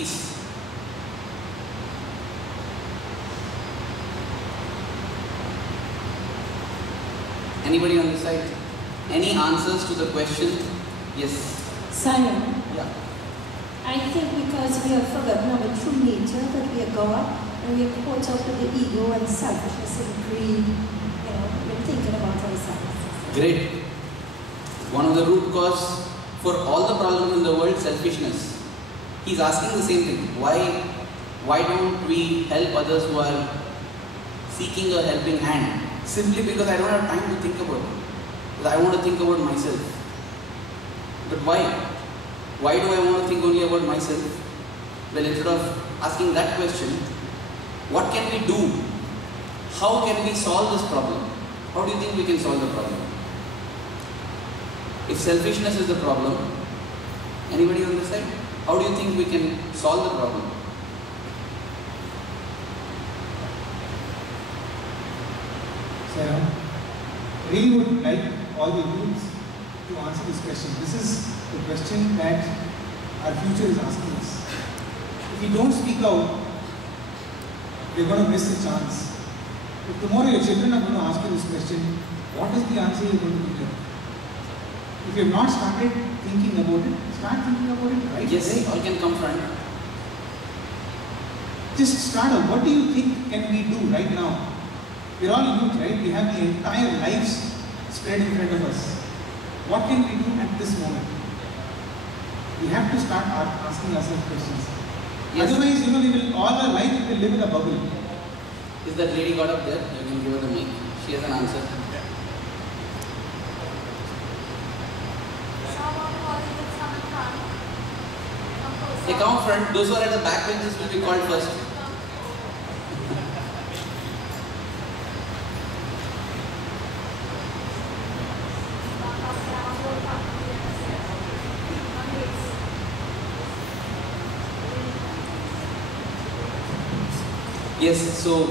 Peace. Anybody on this side? Any answers to the question? Yes. Simon. Yeah. I think because we have forgotten our true nature, that we are God, and we are caught up with the ego and selfishness and greed, we're thinking about ourselves. Great. One of the root cause for all the problems in the world, selfishness. He's asking the same thing. Why don't we help others who are seeking a helping hand? Simply because I don't have time to think about it. Because I want to think about myself. But why? Why do I want to think only about myself? Well, instead of asking that question, what can we do? How can we solve this problem? How do you think we can solve the problem? If selfishness is the problem, anybody on this side? How do you think we can solve the problem? Sarah, I really would like all the youths to answer this question. This is the question that our future is asking us. If you don't speak out, you're going to miss the chance. If tomorrow your children are going to ask you this question, what is the answer you're going to give them? If you have not started thinking about it, start thinking about it right Yes, away. all can come front. Just start out. What do you think can we do right now? We're all youth, right? We have the entire lives spread in front of us. What can we do at this moment? We have to start asking ourselves questions. Yes. Otherwise, we will, all our life we will live in a bubble. Is that lady got up there? You can give her the mic. She has an answer. They come front. Those who are at the back benches will be called first. Yes, so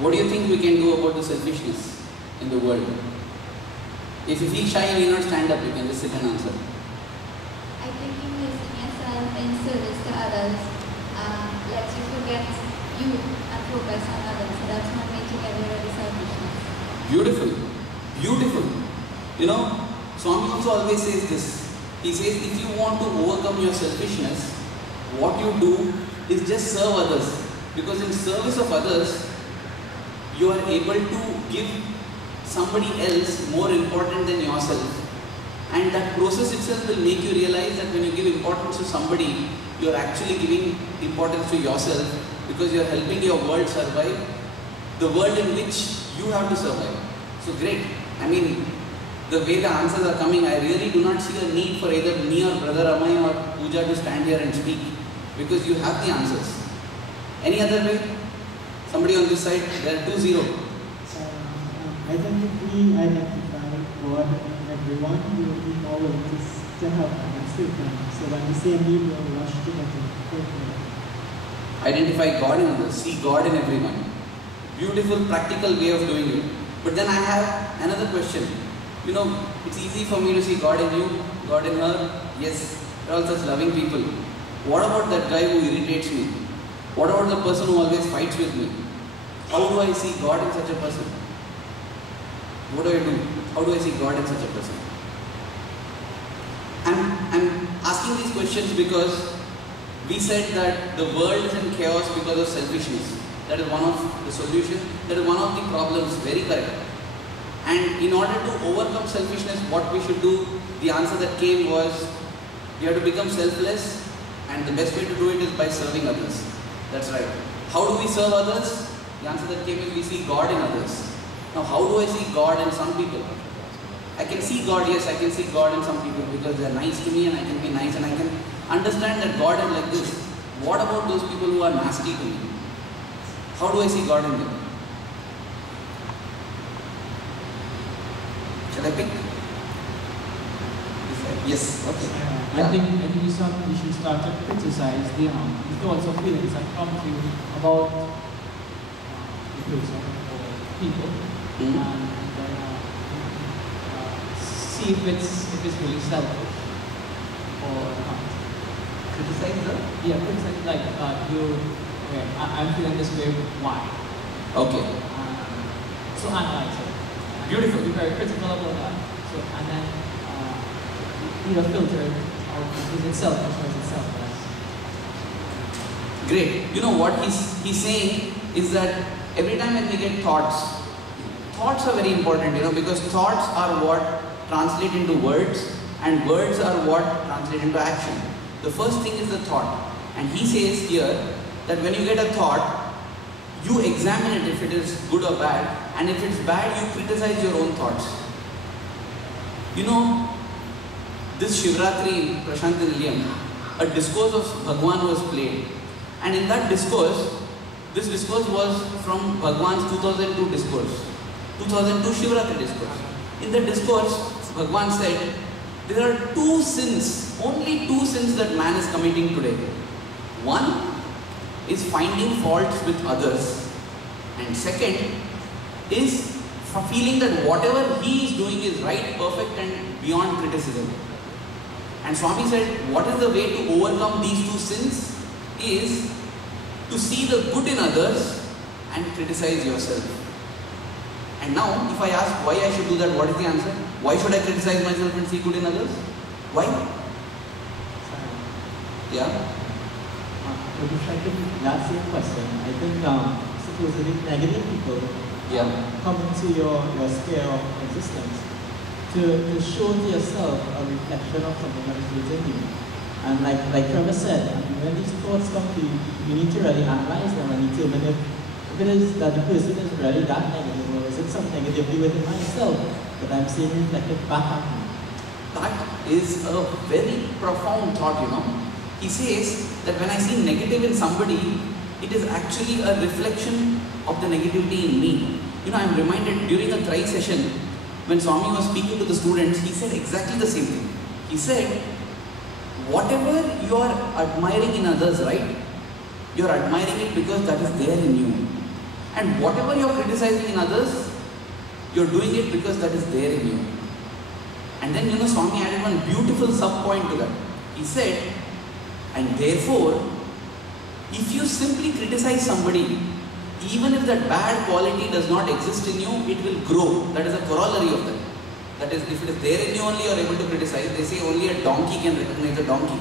what do you think we can do about the selfishness in the world? If you feel shy and you not stand up, you can just sit and answer. I think investing yourself in service to others lets you forget you and focus on others. So that's one way to get rid of the selfishness. Beautiful. Beautiful. Swami also always says this. He says if you want to overcome your selfishness, what you do is just serve others. Because in service of others, you are able to give somebody else more important than yourself. And that process itself will make you realize that when you give importance to somebody, you are actually giving importance to yourself because you are helping your world survive, the world in which you have to survive. So great. I mean, the way the answers are coming, I really do not see a need for either me or Brother Ramay or Pooja to stand here and speak because you have the answers. Any other way? Somebody on this side? There are 2-0. I think if we identify God in everyone, we will be more willing to help and assist them. So when we say need, we will rush to it. Identify God in others, see God in everyone. Beautiful, practical way of doing it. But then I have another question. It's easy for me to see God in you, God in her. Yes, they're all such loving people. What about that guy who irritates me? What about the person who always fights with me? How do I see God in such a person? What do I do? How do I see God in such a person? I'm asking these questions because we said that the world is in chaos because of selfishness. That is one of the solutions. That is one of the problems. Very correct. And in order to overcome selfishness, what we should do, the answer that came was, we have to become selfless, and the best way to do it is by serving others. That's right. How do we serve others? The answer that came is we see God in others. Now, how do I see God in some people? I can see God, yes, I can see God in some people because they are nice to me and I can be nice and I can understand that God is like this. What about those people who are nasty to me? How do I see God in them? Shall I pick? Yes, okay. I think we should start to criticize the thoughts of feelings that come to you about the person or people and see if it's really selfish or not. criticize the? Yeah, criticize like okay, I'm feeling this way. Why? Okay. So analyze it. Beautiful. Be very critical about that. So and then either filter it or is itself or shows itself as. Great. You know what he's saying is that every time when we get thoughts are very important, you know, because thoughts are what translate into words and words are what translate into action. The first thing is the thought. And he says here that when you get a thought, you examine it if it is good or bad, and if it's bad, you criticize your own thoughts. You know, this Shivratri in Prashanti Nilayam, a discourse of Bhagwan was played. And in that discourse, this discourse was from Bhagwan's 2002 discourse, 2002 Shivratri discourse. In the discourse, Bhagwan said, there are two sins, only two sins that man is committing today. One is finding faults with others, and second is feeling that whatever he is doing is right, perfect and beyond criticism. And Swami said, what is the way to overcome these two sins? Is to see the good in others and criticize yourself. And now, if I ask why I should do that, what is the answer? Why should I criticize myself and see good in others? Why? Yeah? With respect to that same question, I think supposedly negative people come into your sphere of existence to show to yourself a reflection of something that is within you. And like Trevor said, I mean, when these thoughts come to you, you need to really analyze them and determine if it is that the person is really that negative, or is it some negativity within myself that I'm seeing reflected back at me. That is a very profound thought, you know. He says that when I see negative in somebody, it is actually a reflection of the negativity in me. You know, I am reminded during a Tri session, when Swami was speaking to the students, he said exactly the same thing. He said, whatever you are admiring in others, right? You are admiring it because that is there in you. And whatever you are criticizing in others, you are doing it because that is there in you. And then, you know, Swami added one beautiful sub-point to that. He said, and therefore, if you simply criticize somebody, even if that bad quality does not exist in you, it will grow. That is a corollary of that. That is, if it is there in you only, you are able to criticize. They say only a donkey can recognize a donkey.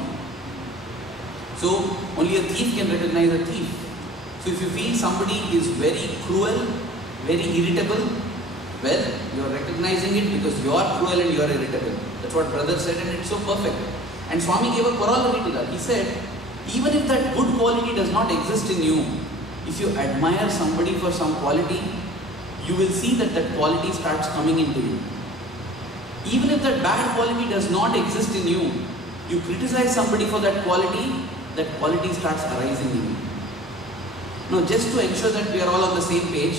So, only a thief can recognize a thief. So, if you feel somebody is very cruel, very irritable, well, you are recognizing it because you are cruel and you are irritable. That's what brother said, and it's so perfect. And Swami gave a corollary to that. He said, even if that good quality does not exist in you, if you admire somebody for some quality, you will see that that quality starts coming into you. Even if that bad quality does not exist in you, you criticize somebody for that quality starts arising in you. Now, just to ensure that we are all on the same page,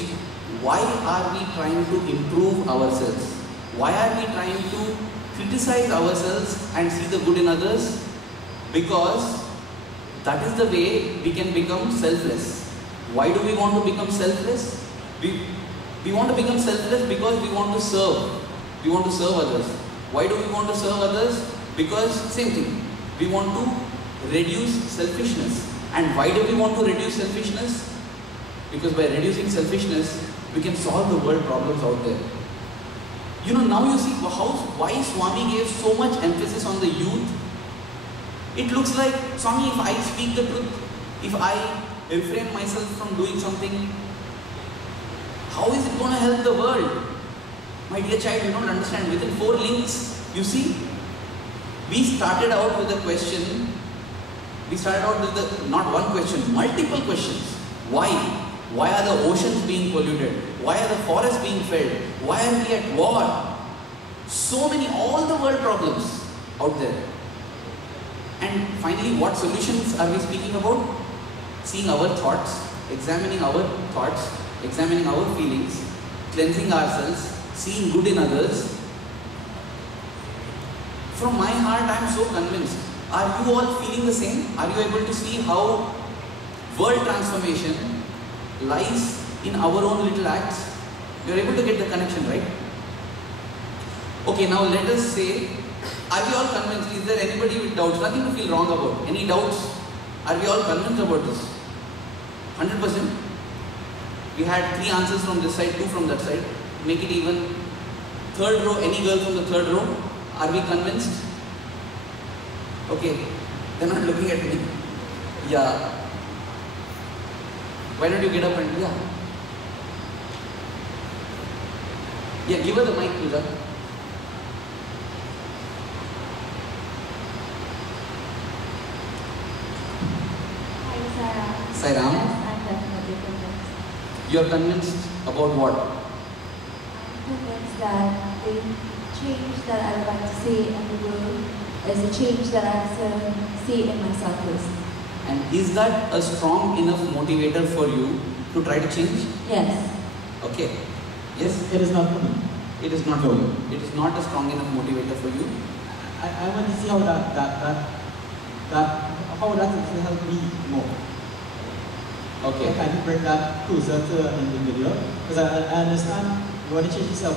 why are we trying to improve ourselves? Why are we trying to criticize ourselves and see the good in others? Because that is the way we can become selfless. Why do we want to become selfless? We want to become selfless because we want to serve. We want to serve others. Why do we want to serve others? Because, same thing, we want to reduce selfishness. And why do we want to reduce selfishness? Because by reducing selfishness, we can solve the world problems out there. You know, now you see why Swami gave so much emphasis on the youth. It looks like, Swami, if I speak the truth, if I refrain myself from doing something, how is it going to help the world? My dear child, you don't understand. Within 4 links, you see, we started out with a question. We started out with not one question, multiple questions. Why? Why are the oceans being polluted? Why are the forests being felled? Why are we at war? So many, all the world problems out there. And finally, what solutions are we speaking about? Seeing our thoughts, examining our thoughts, examining our feelings, cleansing ourselves, seeing good in others. From my heart, I am so convinced. Are you all feeling the same? Are you able to see how world transformation lies in our own little acts? You are able to get the connection, right? Okay, now let us say Are we all convinced? Is there anybody with doubts? Nothing to feel wrong about. Any doubts? Are we all convinced about this? 100%? We had 3 answers from this side, 2 from that side. Make it even. Third row, any girl from the third row? Are we convinced? Okay. They're not looking at me. Yeah. Why don't you get up and, yeah. Yeah, give her the mic, Pooja. Hi, Sarah. Sai Ram. Yes, I'm definitely convinced. You are convinced about what? I'm convinced that the change that I would like to see in the world is a change that I also see in myself first. And is that a strong enough motivator for you to try to change? Yes. Okay. Yes? It is not for me. It is not for you. It is not a strong enough motivator for you. I want to see how how that will help me more. Okay. How can you bring that closer to an individual? Because I understand you want to change yourself,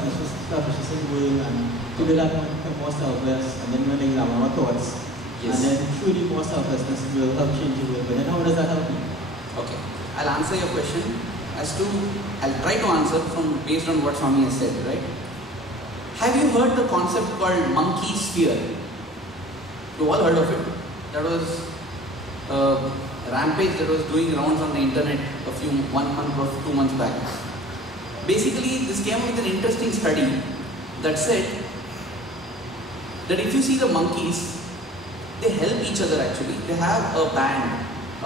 selfishness in the world, and to do that you want to become more selfless, and then when they have more thoughts, Yes. and then truly more selflessness will help change the world. But then how does that help me? Okay. I'll answer your question I'll try to answer based on what Swami has said, right? Have you heard the concept called monkey sphere? You all heard of it? That was a rampage that was doing rounds on the internet 1 month or 2 months back. Basically, this came with an interesting study that said that if you see the monkeys, they help each other actually. They have a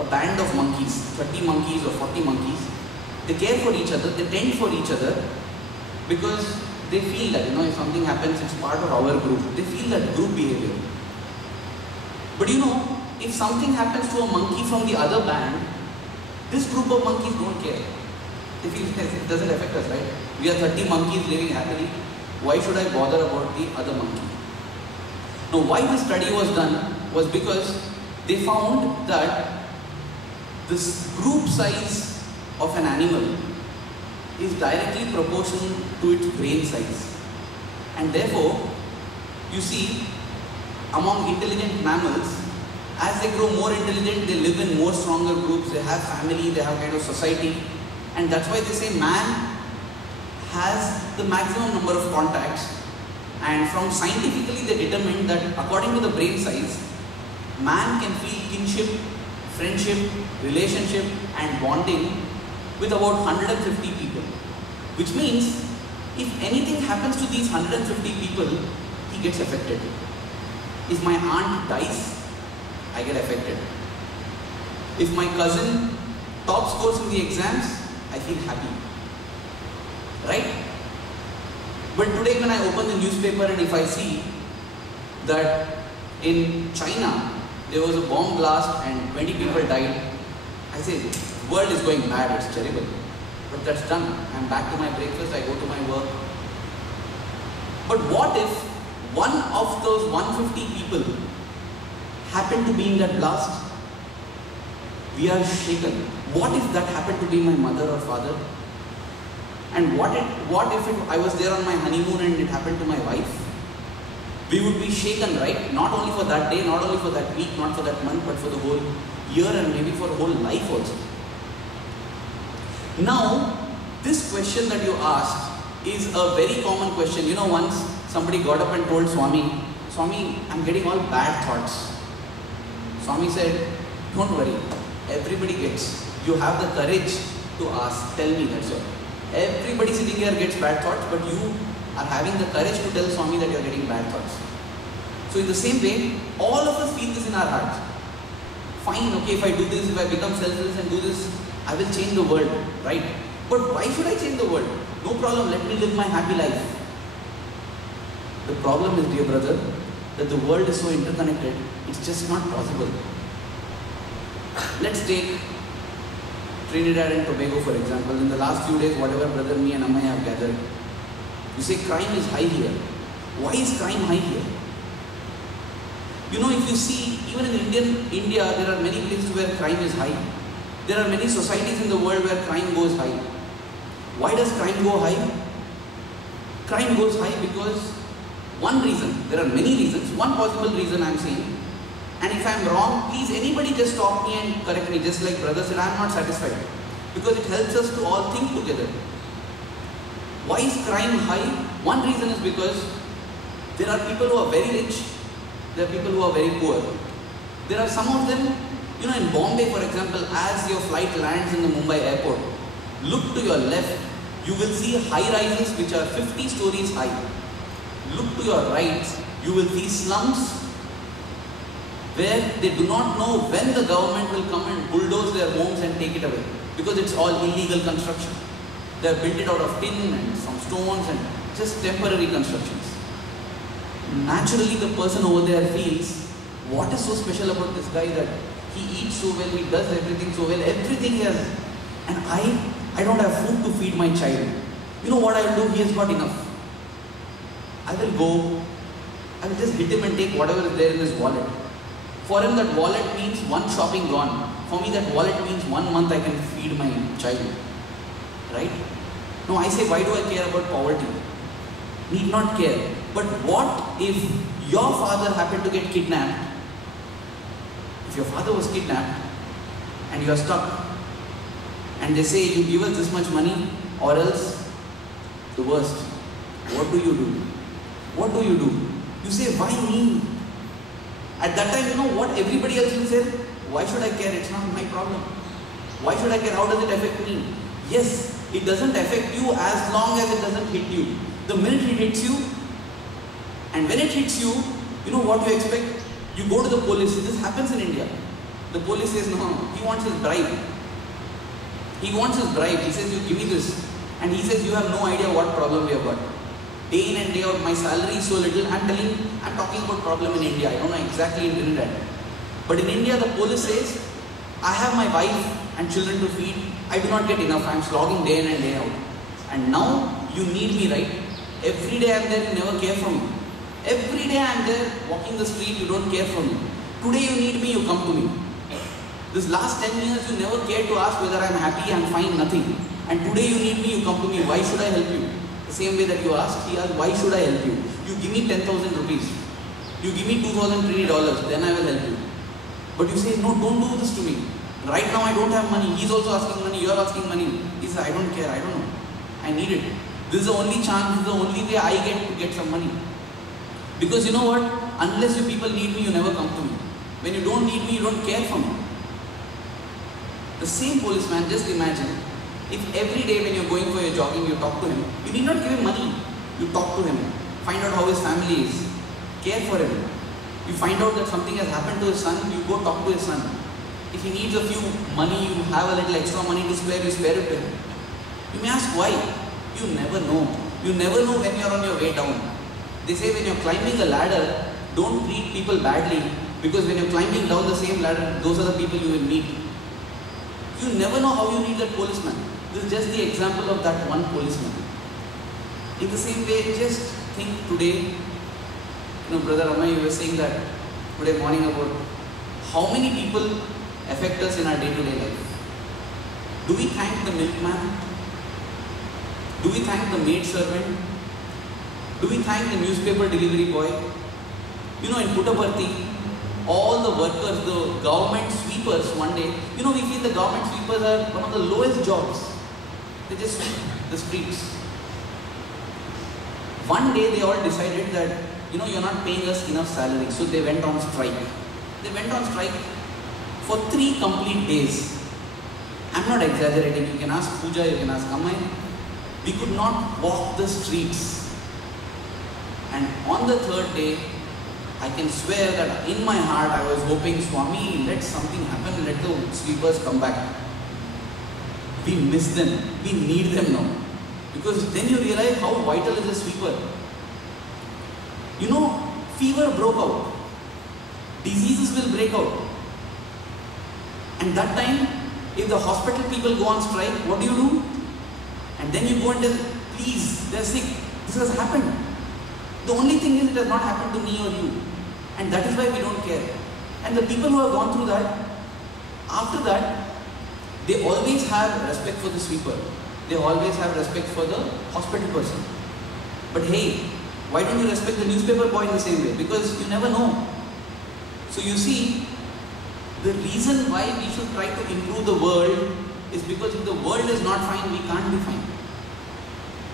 band of monkeys, 30 monkeys or 40 monkeys. They care for each other, they tend for each other because they feel that, if something happens, it's part of our group. They feel that group behavior. But if something happens to a monkey from the other band, this group of monkeys don't care. They feel it doesn't affect us, right? We are 30 monkeys living happily. Why should I bother about the other monkey? Now, why this study was done was because they found that this group size of an animal is directly proportional to its brain size. And therefore, you see, among intelligent mammals, as they grow more intelligent, they live in more stronger groups, they have family, they have kind of society. And that's why they say man has the maximum number of contacts. And from scientifically they determined that according to the brain size, man can feel kinship, friendship, relationship and bonding with about 150 people. Which means, if anything happens to these 150 people, he gets affected. If my aunt dies, I get affected. If my cousin top scores in the exams, I feel happy. Right? But today when I open the newspaper and if I see that in China there was a bomb blast and 20 people died, I say, the world is going bad, it's terrible. But that's done. I'm back to my breakfast, I go to my work. But what if one of those 150 people happened to be in that blast? We are shaken. What if that happened to be my mother or father? And what if I was there on my honeymoon and it happened to my wife? We would be shaken, right? Not only for that day, not only for that week, not for that month, but for the whole year and maybe for whole life also. Now, this question that you asked is a very common question. Once somebody got up and told Swami, I'm getting all bad thoughts. Swami said, don't worry, everybody gets. You have the courage to ask, tell me, that's all. Everybody sitting here gets bad thoughts, but you are having the courage to tell Swami that you are getting bad thoughts. So in the same way, all of us feel this in our hearts. Fine, okay, if I do this, if I become selfless and do this, I will change the world, right? But why should I change the world? No problem, let me live my happy life. The problem is, dear brother, that the world is so interconnected, it's just not possible. Let's take Trinidad and Tobago for example. In the last few days, whatever brother me and Amaya have gathered, you say crime is high here. Why is crime high here? If you see, even in India, there are many places where crime is high. There are many societies in the world where crime goes high. Why does crime go high? Crime goes high because One reason, there are many reasons, one possible reason I am saying, and if I am wrong, please anybody just stop me and correct me, just like brother said, I am not satisfied. Because it helps us to all think together. Why is crime high? One reason is because there are people who are very rich, there are people who are very poor. There are some of them, in Bombay for example, as your flight lands in the Mumbai airport, look to your left, you will see high rises which are 50 stories high. Look to your right, you will see slums where they do not know when the government will come and bulldoze their homes and take it away, because it's all illegal construction. They have built it out of tin and some stones and just temporary constructions. Naturally the person over there feels, what is so special about this guy that he eats so well, he does everything so well, everything he has, and I don't have food to feed my child. You know what I will do? He has got enough. I will go, I will just hit him and take whatever is there in his wallet. For him that wallet means one shopping gone. For me that wallet means 1 month I can feed my child. Right? No, I say, why do I care about poverty? Need not care. But what if your father happened to get kidnapped? If your father was kidnapped and you are stuck and they say you give us this much money or else the worst, what do you do? What do you do? You say, why me? At that time, you know what everybody else will say? Why should I care? It's not my problem. Why should I care? How does it affect me? Yes, it doesn't affect you as long as it doesn't hit you. The minute it hits you, and when it hits you, you know what you expect? You go to the police. This happens in India. The police says, no, he wants his bribe. He wants his bribe. He says, you give me this. And he says, you have no idea what problem we have got. Day in and day out, my salary is so little. I'm talking about problem in India. I don't know exactly in Trinidad. But in India, the police says, I have my wife and children to feed. I do not get enough. I'm slogging day in and day out. And now, you need me, right? Every day I'm there, you never care for me. Every day I'm there, walking the street, you don't care for me. Today you need me, you come to me. This last 10 years, you never cared to ask whether I'm happy, I'm fine, nothing. And today you need me, you come to me. Why should I help you? The same way that you asked, he asked, why should I help you? You give me 10,000 rupees. You give me $2,003, then I will help you. But you say, no, don't do this to me. Right now I don't have money. He's also asking money, you are asking money. He says, I don't care, I don't know. I need it. This is the only chance, this is the only way I get to get some money. Because you know what? Unless you people need me, you never come to me. When you don't need me, you don't care for me. The same policeman, just imagine, if every day when you're going for your jogging, you talk to him, you need not give him money. You talk to him, find out how his family is, care for him. You find out that something has happened to his son, you go talk to his son. If he needs a few money, you have a little extra money to spare, you spare it to him. You may ask why? You never know. You never know when you're on your way down. They say when you're climbing a ladder, don't treat people badly, because when you're climbing down the same ladder, those are the people you will meet. You never know how you need that policeman. This is just the example of that one policeman. In the same way, just think today, Brother Ramay, you were saying that today morning about how many people affect us in our day-to-day life. Do we thank the milkman? Do we thank the maid servant? Do we thank the newspaper delivery boy? In Puttaparthi, all the workers, the government sweepers one day, we feel the government sweepers are one of the lowest jobs. They just sweep the streets. One day they all decided that, you're not paying us enough salary, so they went on strike. They went on strike for 3 complete days. I'm not exaggerating, you can ask Pooja, you can ask Amay. We could not walk the streets. And on the 3rd day, I can swear that in my heart I was hoping, Swami, let something happen, let the sweepers come back. We miss them, we need them now. Because then you realize how vital is a sweeper. Fever broke out. Diseases will break out. And that time, if the hospital people go on strike, what do? And then you go and tell, please, they're sick. This has happened. The only thing is it has not happened to me or you. And that is why we don't care. And the people who have gone through that, after that, they always have respect for the sweeper. They always have respect for the hospital person. But hey, Why don't you respect the newspaper boy in the same way? Because you never know. So you see, the reason why we should try to improve the world is because if the world is not fine, we can't be fine.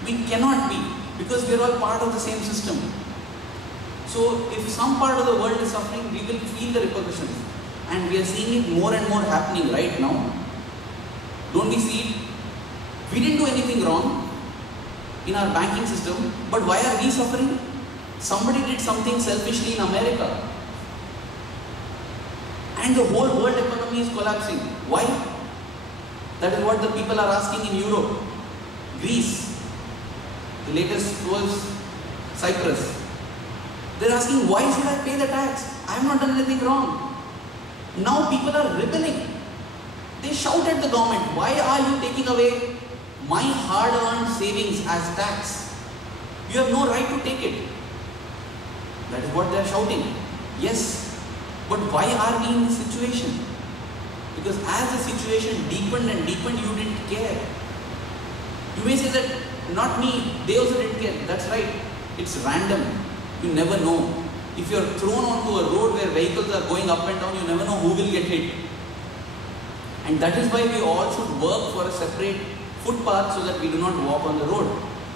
We cannot be, because we are all part of the same system. So if some part of the world is suffering, we will feel the repercussions. And we are seeing it more and more happening right now. Don't we see it? We didn't do anything wrong in our banking system, but why are we suffering? Somebody did something selfishly in America, and the whole world economy is collapsing. Why? That is what the people are asking in Europe, Greece. The latest was Cyprus. They're asking, why should I pay the tax? I have not done anything wrong. Now people are rebelling. They shout at the government, why are you taking away my hard-earned savings as tax? You have no right to take it. That is what they are shouting. Yes, but why are we in this situation? Because as the situation deepened and deepened, you didn't care. You may say that, not me, they also didn't care. That's right. It's random. You never know. If you are thrown onto a road where vehicles are going up and down, you never know who will get hit. And that is why we all should work for a separate footpath so that we do not walk on the road.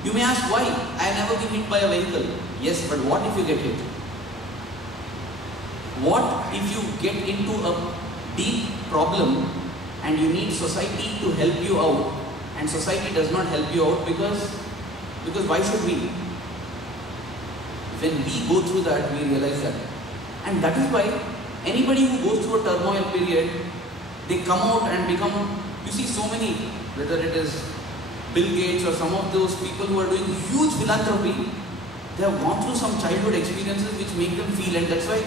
You may ask why? I have never been hit by a vehicle. Yes, but what if you get hit? What if you get into a deep problem and you need society to help you out, and society does not help you out because why should we? When we go through that, we realize that. And that is why anybody who goes through a turmoil period, they come out and become, you see so many, whether it is Bill Gates or some of those people who are doing huge philanthropy, they have gone through some childhood experiences which make them feel, and that's why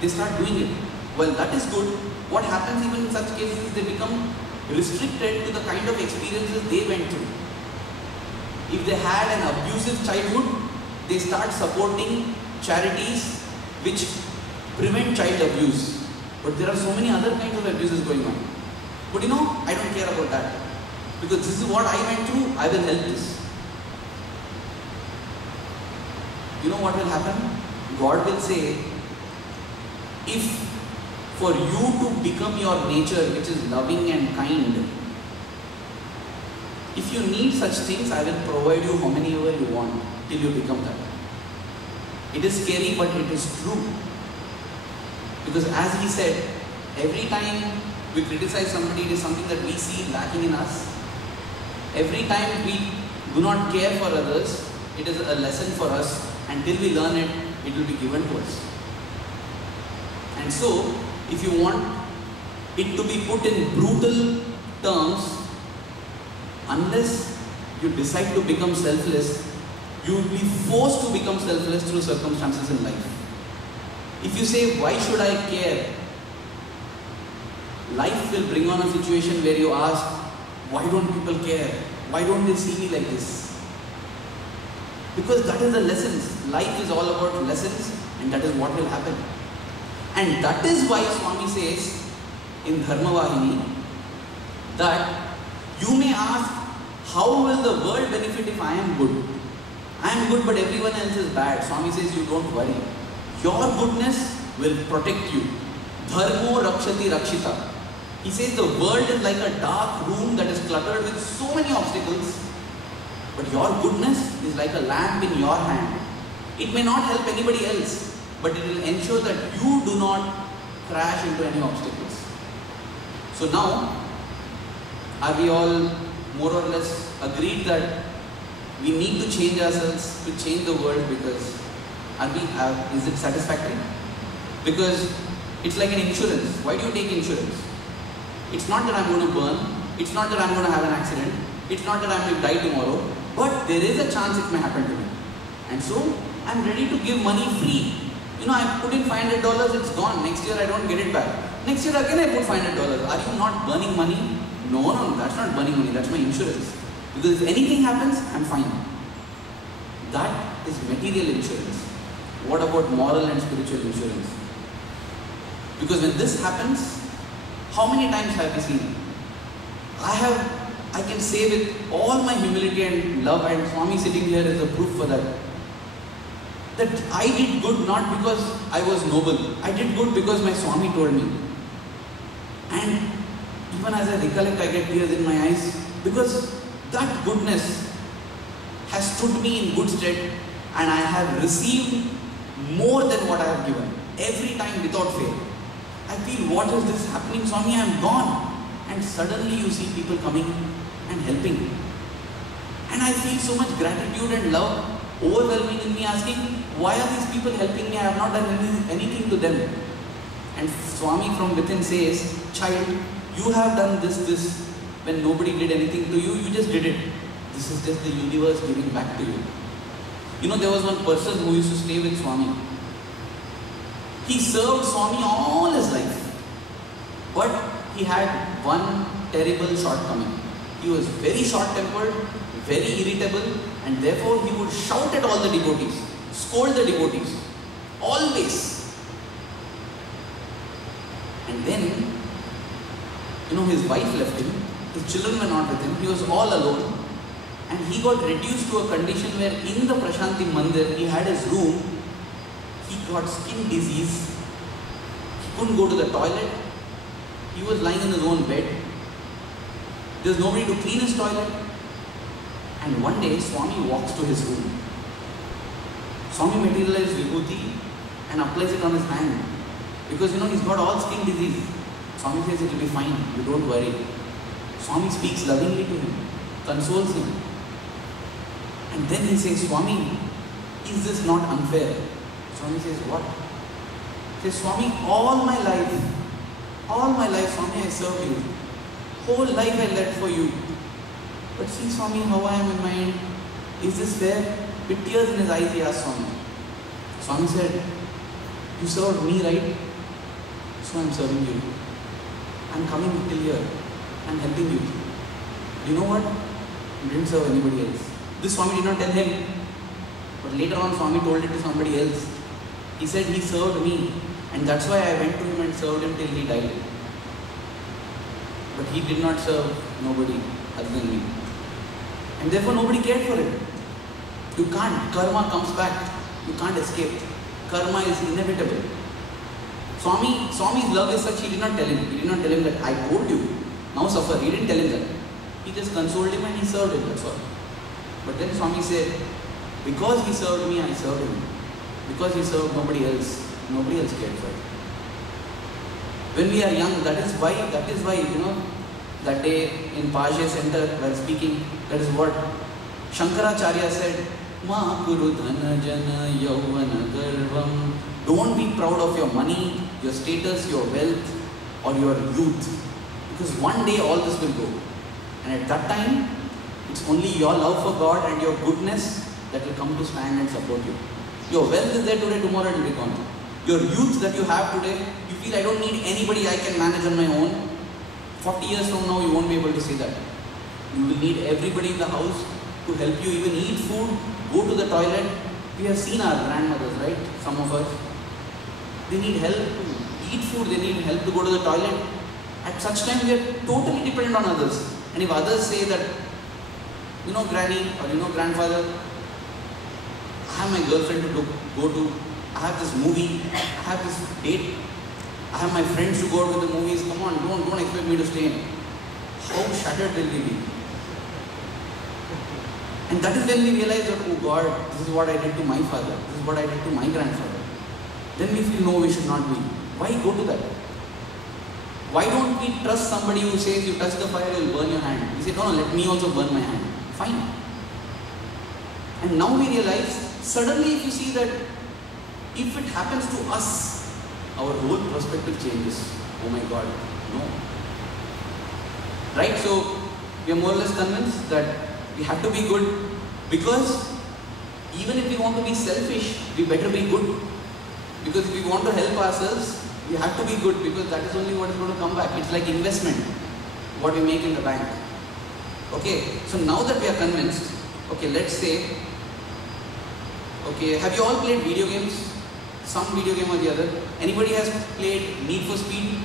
they start doing it. Well, that is good. What happens even in such cases is they become restricted to the kind of experiences they went through. If they had an abusive childhood, they start supporting charities which prevent child abuse. But there are so many other kinds of abuses going on. But you know, I don't care about that. Because this is what I went through, I will help this. You know what will happen? God will say, if for you to become your nature, which is loving and kind, if you need such things, I will provide you how many ever you want till you become that. It is scary, but it is true. Because as he said, every time we criticize somebody, it is something that we see lacking in us. Every time we do not care for others, it is a lesson for us. Until we learn it, it will be given to us. And so, if you want it to be put in brutal terms, unless you decide to become selfless, you will be forced to become selfless through circumstances in life. If you say, why should I care? Life will bring on a situation where you ask, why don't people care? Why don't they see me like this? Because that is the lessons. Life is all about lessons, and that is what will happen. And that is why Swami says in Dharma Vahini that you may ask, how will the world benefit if I am good? I am good, but everyone else is bad. Swami says, you don't worry. Your goodness will protect you. Dharmo rakshati rakshita. He says the world is like a dark room that is cluttered with so many obstacles, but your goodness is like a lamp in your hand. It may not help anybody else, but it will ensure that you do not crash into any obstacles. So now, are we all more or less agreed that we need to change ourselves to change the world? Because is it satisfactory? Because it's like an insurance. Why do you take insurance? It's not that I'm going to burn. It's not that I'm going to have an accident. It's not that I'm going to die tomorrow. But there is a chance it may happen to me. And so, I'm ready to give money free. You know, I put in $500, it's gone. Next year I don't get it back. Next year again I put $500. Are you not burning money? No, that's not burning money. That's my insurance. Because if anything happens, I'm fine. That is material insurance. What about moral and spiritual insurance? Because when this happens, how many times have we seen? I can say with all my humility and love, and Swami sitting here is a proof for that. that I did good not because I was noble. I did good because my Swami told me. And even as I recollect, I get tears in my eyes because that goodness has stood me in good stead, and I have received more than what I have given. Every time without fail. I feel, what is this happening, Swami? I am gone. And suddenly you see people coming and helping. And I feel so much gratitude and love overwhelming in me, asking, why are these people helping me? I have not done anything to them. And Swami from within says, child, you have done this when nobody did anything to you, you just did it. This is just the universe giving back to you. You know, there was one person who used to stay with Swami. He served Swami all his life. But he had one terrible shortcoming. He was very short-tempered, very irritable, and therefore he would shout at all the devotees, scold the devotees, always. And then, you know, his wife left him, his children were not with him, he was all alone, and he got reduced to a condition where in the Prashanti Mandir, he had his room, he got skin disease, he couldn't go to the toilet, he was lying in his own bed, there was nobody to clean his toilet. And one day, Swami walks to his room. Swami materializes vibhuti and applies it on his hand. Because, you know, he's got all skin disease. Swami says, it will be fine, you don't worry. Swami speaks lovingly to him, consoles him. And then he says, Swami, is this not unfair? Swami says, what? He says, Swami, all my life, Swami, I served you. Whole life I led for you. But see, Swami, how I am in my end. Is this fair? With tears in his eyes, he asked Swami. Swami said, you served me, right? So I am serving you. I am coming till here. I am helping you. You know what? You didn't serve anybody else. This Swami did not tell him. But later on, Swami told it to somebody else. He said he served me. And that's why I went to him and served him till he died. But he did not serve nobody other than me. And therefore nobody cared for it. You can't. Karma comes back. You can't escape. Karma is inevitable. Swami's love is such, he did not tell him. He did not tell him that I told you. Now suffer. He didn't tell him that. He just consoled him and he served him. That's all. But then Swami said, because he served me, I served him. Because he served nobody else cared for it. When we are young, that is why, you know, that day in Sai Center, while speaking, that is what Shankaracharya said, Ma kuru dhana jana yauvana garvam. Don't be proud of your money, your status, your wealth, or your youth. Because one day all this will go. And at that time, it's only your love for God and your goodness that will come to stand and support you. Your wealth is there today, tomorrow it will be gone. Your youth that you have today, you feel I don't need anybody, I can manage on my own. 40 years from now, you won't be able to say that. You will need everybody in the house to help you even eat food, go to the toilet. We have seen our grandmothers, right? Some of us. They need help to eat food, they need help to go to the toilet. At such time, we are totally dependent on others. And if others say that, you know, granny or you know, grandfather, I have my girlfriend to go to, I have this movie, I have this date, I have my friends to go out with the movies, come on, don't expect me to stay in. How shattered will we be? And that is when we realize that, oh God, this is what I did to my father, this is what I did to my grandfather. Then we feel, no, we should not be. Why go to that? Why don't we trust somebody who says, you touch the fire, you will burn your hand? We say, no, let me also burn my hand. Fine. And now we realize, suddenly if you see that, if it happens to us, our whole perspective changes. Oh my God, no. Right? So, we are more or less convinced that we have to be good, because even if we want to be selfish, we better be good. Because if we want to help ourselves, we have to be good, because that is only what is going to come back. It's like investment, what we make in the bank. Okay, so now that we are convinced, okay, let's say, okay, have you all played video games? Some video game or the other. Anybody has played Need for Speed?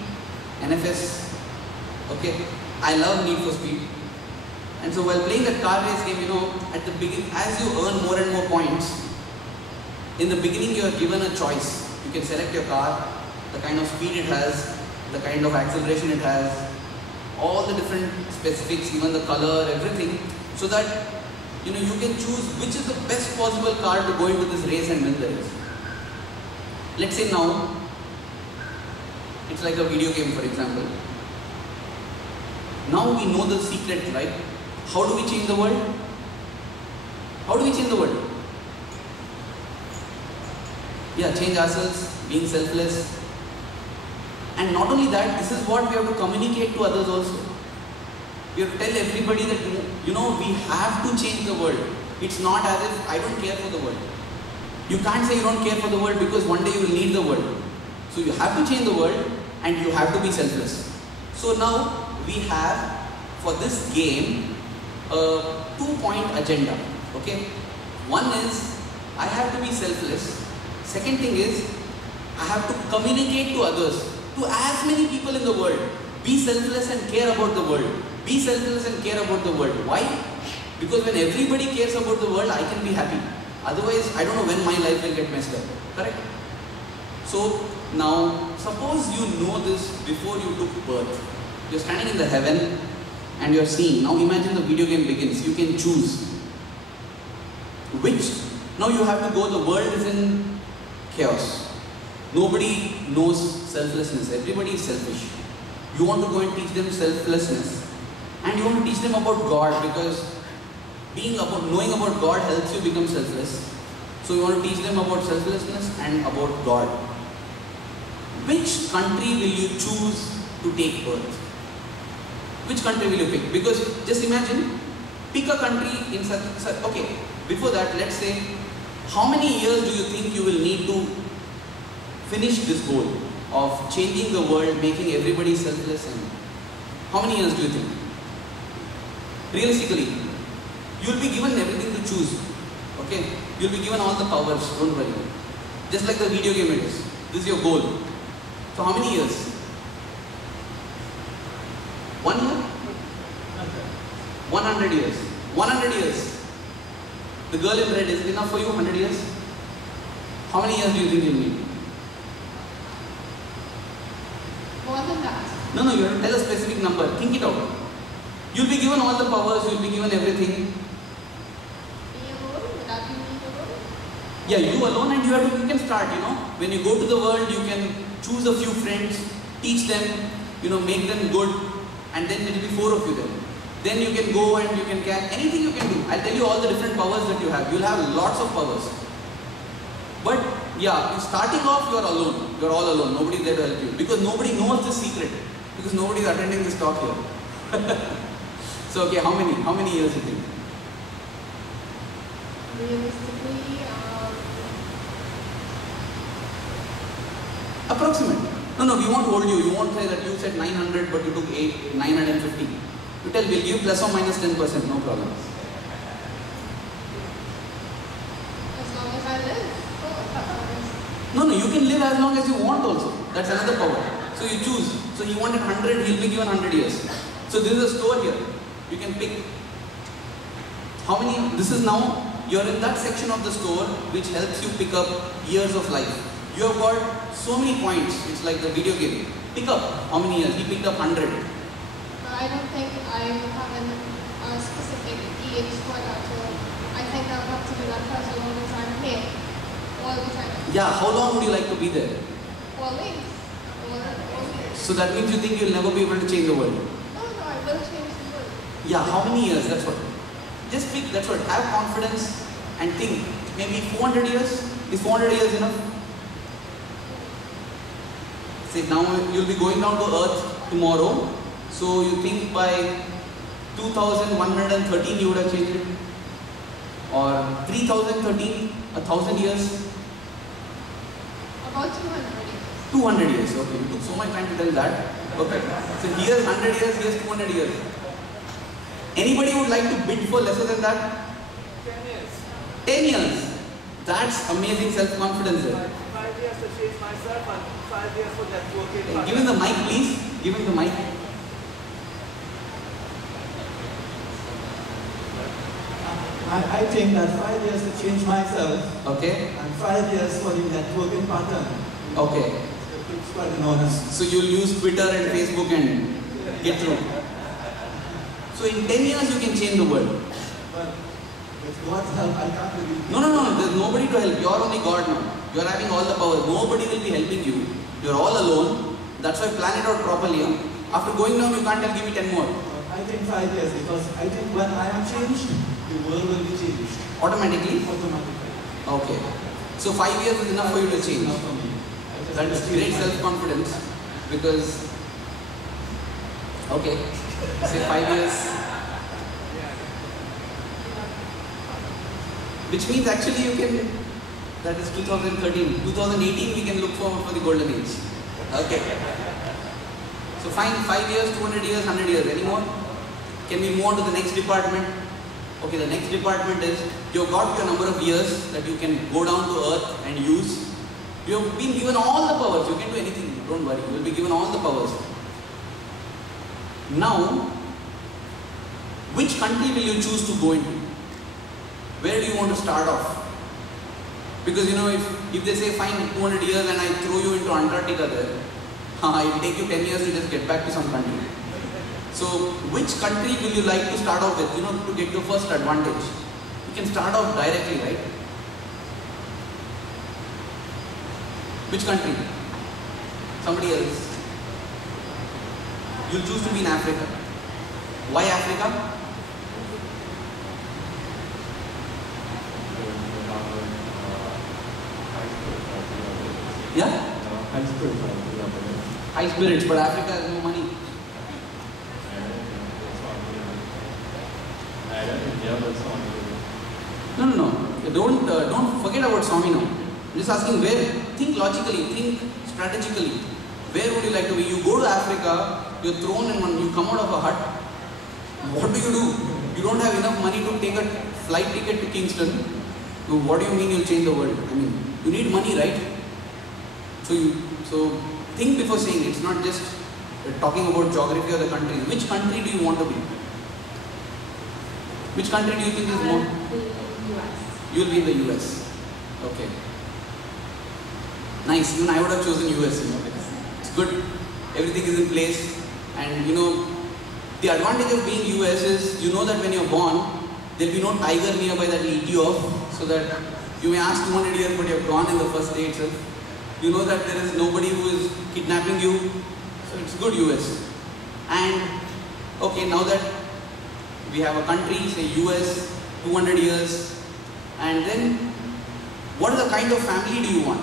NFS? Okay, I love Need for Speed. And so while playing that car race game, you know, at the beginning, as you earn more and more points, In the beginning you are given a choice. You can select your car, the kind of speed it has, the kind of acceleration it has, all the different specifics, even the color, everything, so that you can choose which is the best possible car to go into this race and win the race. Let's say now, it's like a video game, for example. Now we know the secret, right? How do we change the world? How do we change the world? Yeah, change ourselves, being selfless. And not only that, this is what we have to communicate to others also. We have to tell everybody that, we have to change the world. It's not as if I don't care for the world. You can't say you don't care for the world because one day you will need the world. So you have to change the world and you have to be selfless. So now we have for this game a 2-point agenda. Okay? One is I have to be selfless. Second thing is I have to communicate to others, to as many people in the world. Be selfless and care about the world. Be selfless and care about the world. Why? Because when everybody cares about the world, I can be happy. Otherwise, I don't know when my life will get messed up. Correct? So, now, suppose you know this before you took birth. You're standing in the heaven and you're seeing. Now imagine the video game begins. You can choose. Which? Now you have to go, the world is in chaos. Nobody knows selflessness. Everybody is selfish. You want to go and teach them selflessness. And you want to teach them about God, because knowing about God helps you become selfless. So you want to teach them about selflessness and about God. Which country will you choose to take birth? Which country will you pick? Because just imagine, pick a country in such, okay, before that, let's say, how many years do you think you will need to finish this goal of changing the world, making everybody selfless? And how many years do you think? Realistically, you will be given everything to choose. Okay? You will be given all the powers, don't worry. Just like the video game it is. This is your goal. So how many years? 1 year? 100 years. 100 years. The girl in red, is it enough for you? 100 years? How many years do you think you'll need? More than that. No, you have to tell a specific number. Think it out. You'll be given all the powers, you'll be given everything. Me alone? Would that be me alone? Yeah, you alone, and you can start, When you go to the world, you can choose a few friends, teach them, make them good, and then it will be 4 of you then. Then you can go and you can catch anything you can do. I'll tell you all the different powers that you have. You'll have lots of powers. But yeah, starting off, you're alone. You're all alone. Nobody's there to help you. Because nobody knows the secret. Because nobody is attending this talk here. So okay, how many years do you think? Realistically, Approximate. No, we won't hold you. You won't say that you said 900 but you took 950. You tell, we'll give plus or minus 10%, no problem. as long as I live. No, you can live as long as you want also. That's another power. So you choose. So he wanted 100, he'll be given 100 years. So this is a store here. You can pick. How many? This is now, you're in that section of the store which helps you pick up years of life. You have got so many points. It's like the video game. Pick up how many years? He picked up 100. I don't think I have a specific age for that. So I think I would have to do that for as long as I'm here. All the time. Yeah, how long would you like to be there? Always. Always. So that means you think you'll never be able to change the world. No, I will change the world. Yeah, how many years? That's what. Just pick, that's what. Have confidence and think. Maybe 400 years? Is 400 years enough? Say now you'll be going down to earth tomorrow. So you think by 2113 you would have changed it? Or 3013, 1000 years? About 200 years. 200 years, okay. You took so much time to tell that. Okay. So here's 100 years, here's 200 years. Anybody would like to bid for lesser than that? 10 years. 10 years. That's amazing self-confidence there. 5 years to change myself and 5 years for that to okay. Give him the mic, please. Give him the mic. I think that 5 years to change myself. Okay. And 5 years for the networking pattern. Okay. It's quite enormous. So you'll use Twitter and Facebook and get through. So in 10 years you can change the world. But with God's help, I can't really... No. There's nobody to help. You're only God now. You're having all the power. Nobody will be helping you. You're all alone. That's why plan it out properly. After going down, you can't tell, give me 10 more. I think 5 years, because I think when I am changed, the world will be changed. Automatically? Automatically. Okay. So 5 years is enough for you to change. Enough for me. That is great self-confidence, because, okay, say 5 years, which means actually you can, that is 2013, 2018 we can look forward for the golden age. Okay. So fine, 5 years, 200 years, 100 years, any more? Can we move on to the next department? Okay, the next department is, you've got your number of years that you can go down to earth and use. You've been given all the powers, you can do anything, don't worry, you will be given all the powers. Now, which country will you choose to go into? Where do you want to start off? Because you know, if they say fine 200 years and I throw you into Antarctica there, it will take you 10 years to just get back to some country. So, which country will you like to start off with, you know, to get your first advantage? You can start off directly, right? Which country? Somebody else. You'll choose to be in Africa. Why Africa? Yeah? High spirits, but Africa has no money. No. Don't forget about Swami now. I'm just asking where. Think logically, think strategically. Where would you like to be? You go to Africa, you're thrown in one, you come out of a hut. What do? You don't have enough money to take a flight ticket to Kingston. So what do you mean you'll change the world? I mean, you need money, right? So think before saying. It's not just talking about geography of the country. Which country do you want to be? Which country do you think is more? US. You will be in the US. Okay. Nice. Even I would have chosen US. You know, it's good. Everything is in place, and you know, the advantage of being US is you know that when you're born, there'll be no tiger nearby that will eat you off, so that you may ask 200 years, but you're gone in the first day itself. You know that there is nobody who is kidnapping you, so it's good US. And okay, now that we have a country, say US, 200 years, and then what is the kind of family do you want?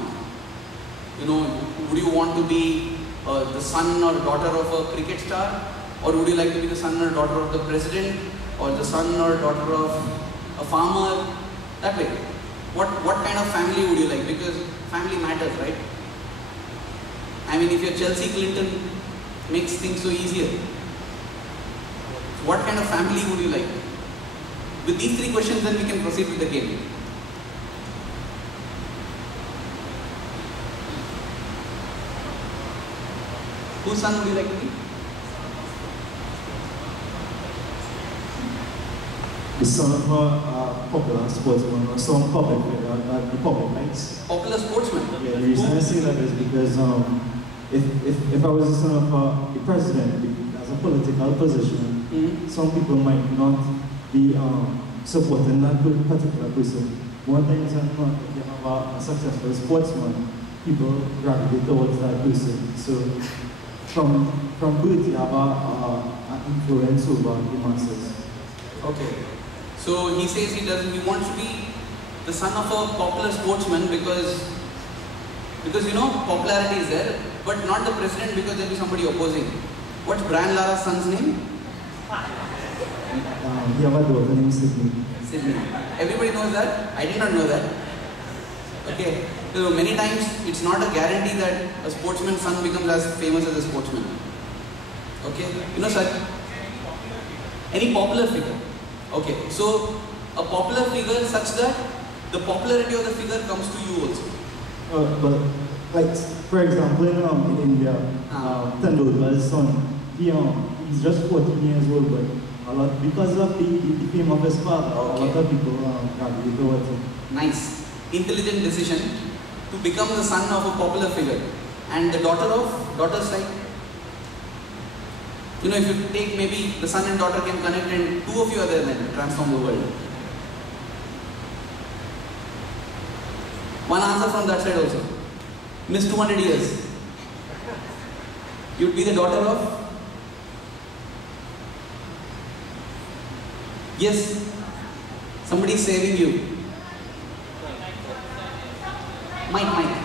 You know, would you want to be the son or daughter of a cricket star, or would you like to be the son or daughter of the president, or the son or daughter of a farmer? That way. What kind of family would you like? Because family matters, right? I mean, if you're Chelsea Clinton, it makes things so easier. So what kind of family would you like? With these three questions, then we can proceed with the game. Whose son would you like to be? The son of a popular sportsman, or some public lights. Popular sportsman? Yeah, the reason I say that is because if I was the son of the president, as a political position, some people might not be supporting that particular person. One thing is that if you have a successful sportsman, people gravitate towards that person. So from birth, you have an influence over the masses. Okay. So he says he wants to be the son of a popular sportsman because you know popularity is there, but not the president because there will be somebody opposing. What's Brian Lara's son's name? You have a daughter named Sydney. Sydney. Everybody knows that? I did not know that. Okay. So many times it's not a guarantee that a sportsman's son becomes as famous as a sportsman. Okay. You know, sir? Any popular figure. Okay, so a popular figure such that the popularity of the figure comes to you also. But like for example, in India, Tendulkar's son, he's just 14 years old, but a lot because of the fame of his father. Okay. A lot of people graduate towards him. Nice. Intelligent decision to become the son of a popular figure. And the daughter's like, you know, if you take maybe the son and daughter can connect and two of you are there then transform the world. One answer from that side also. Miss 200 years. You'd be the daughter of? Yes. Somebody is saving you. Mike.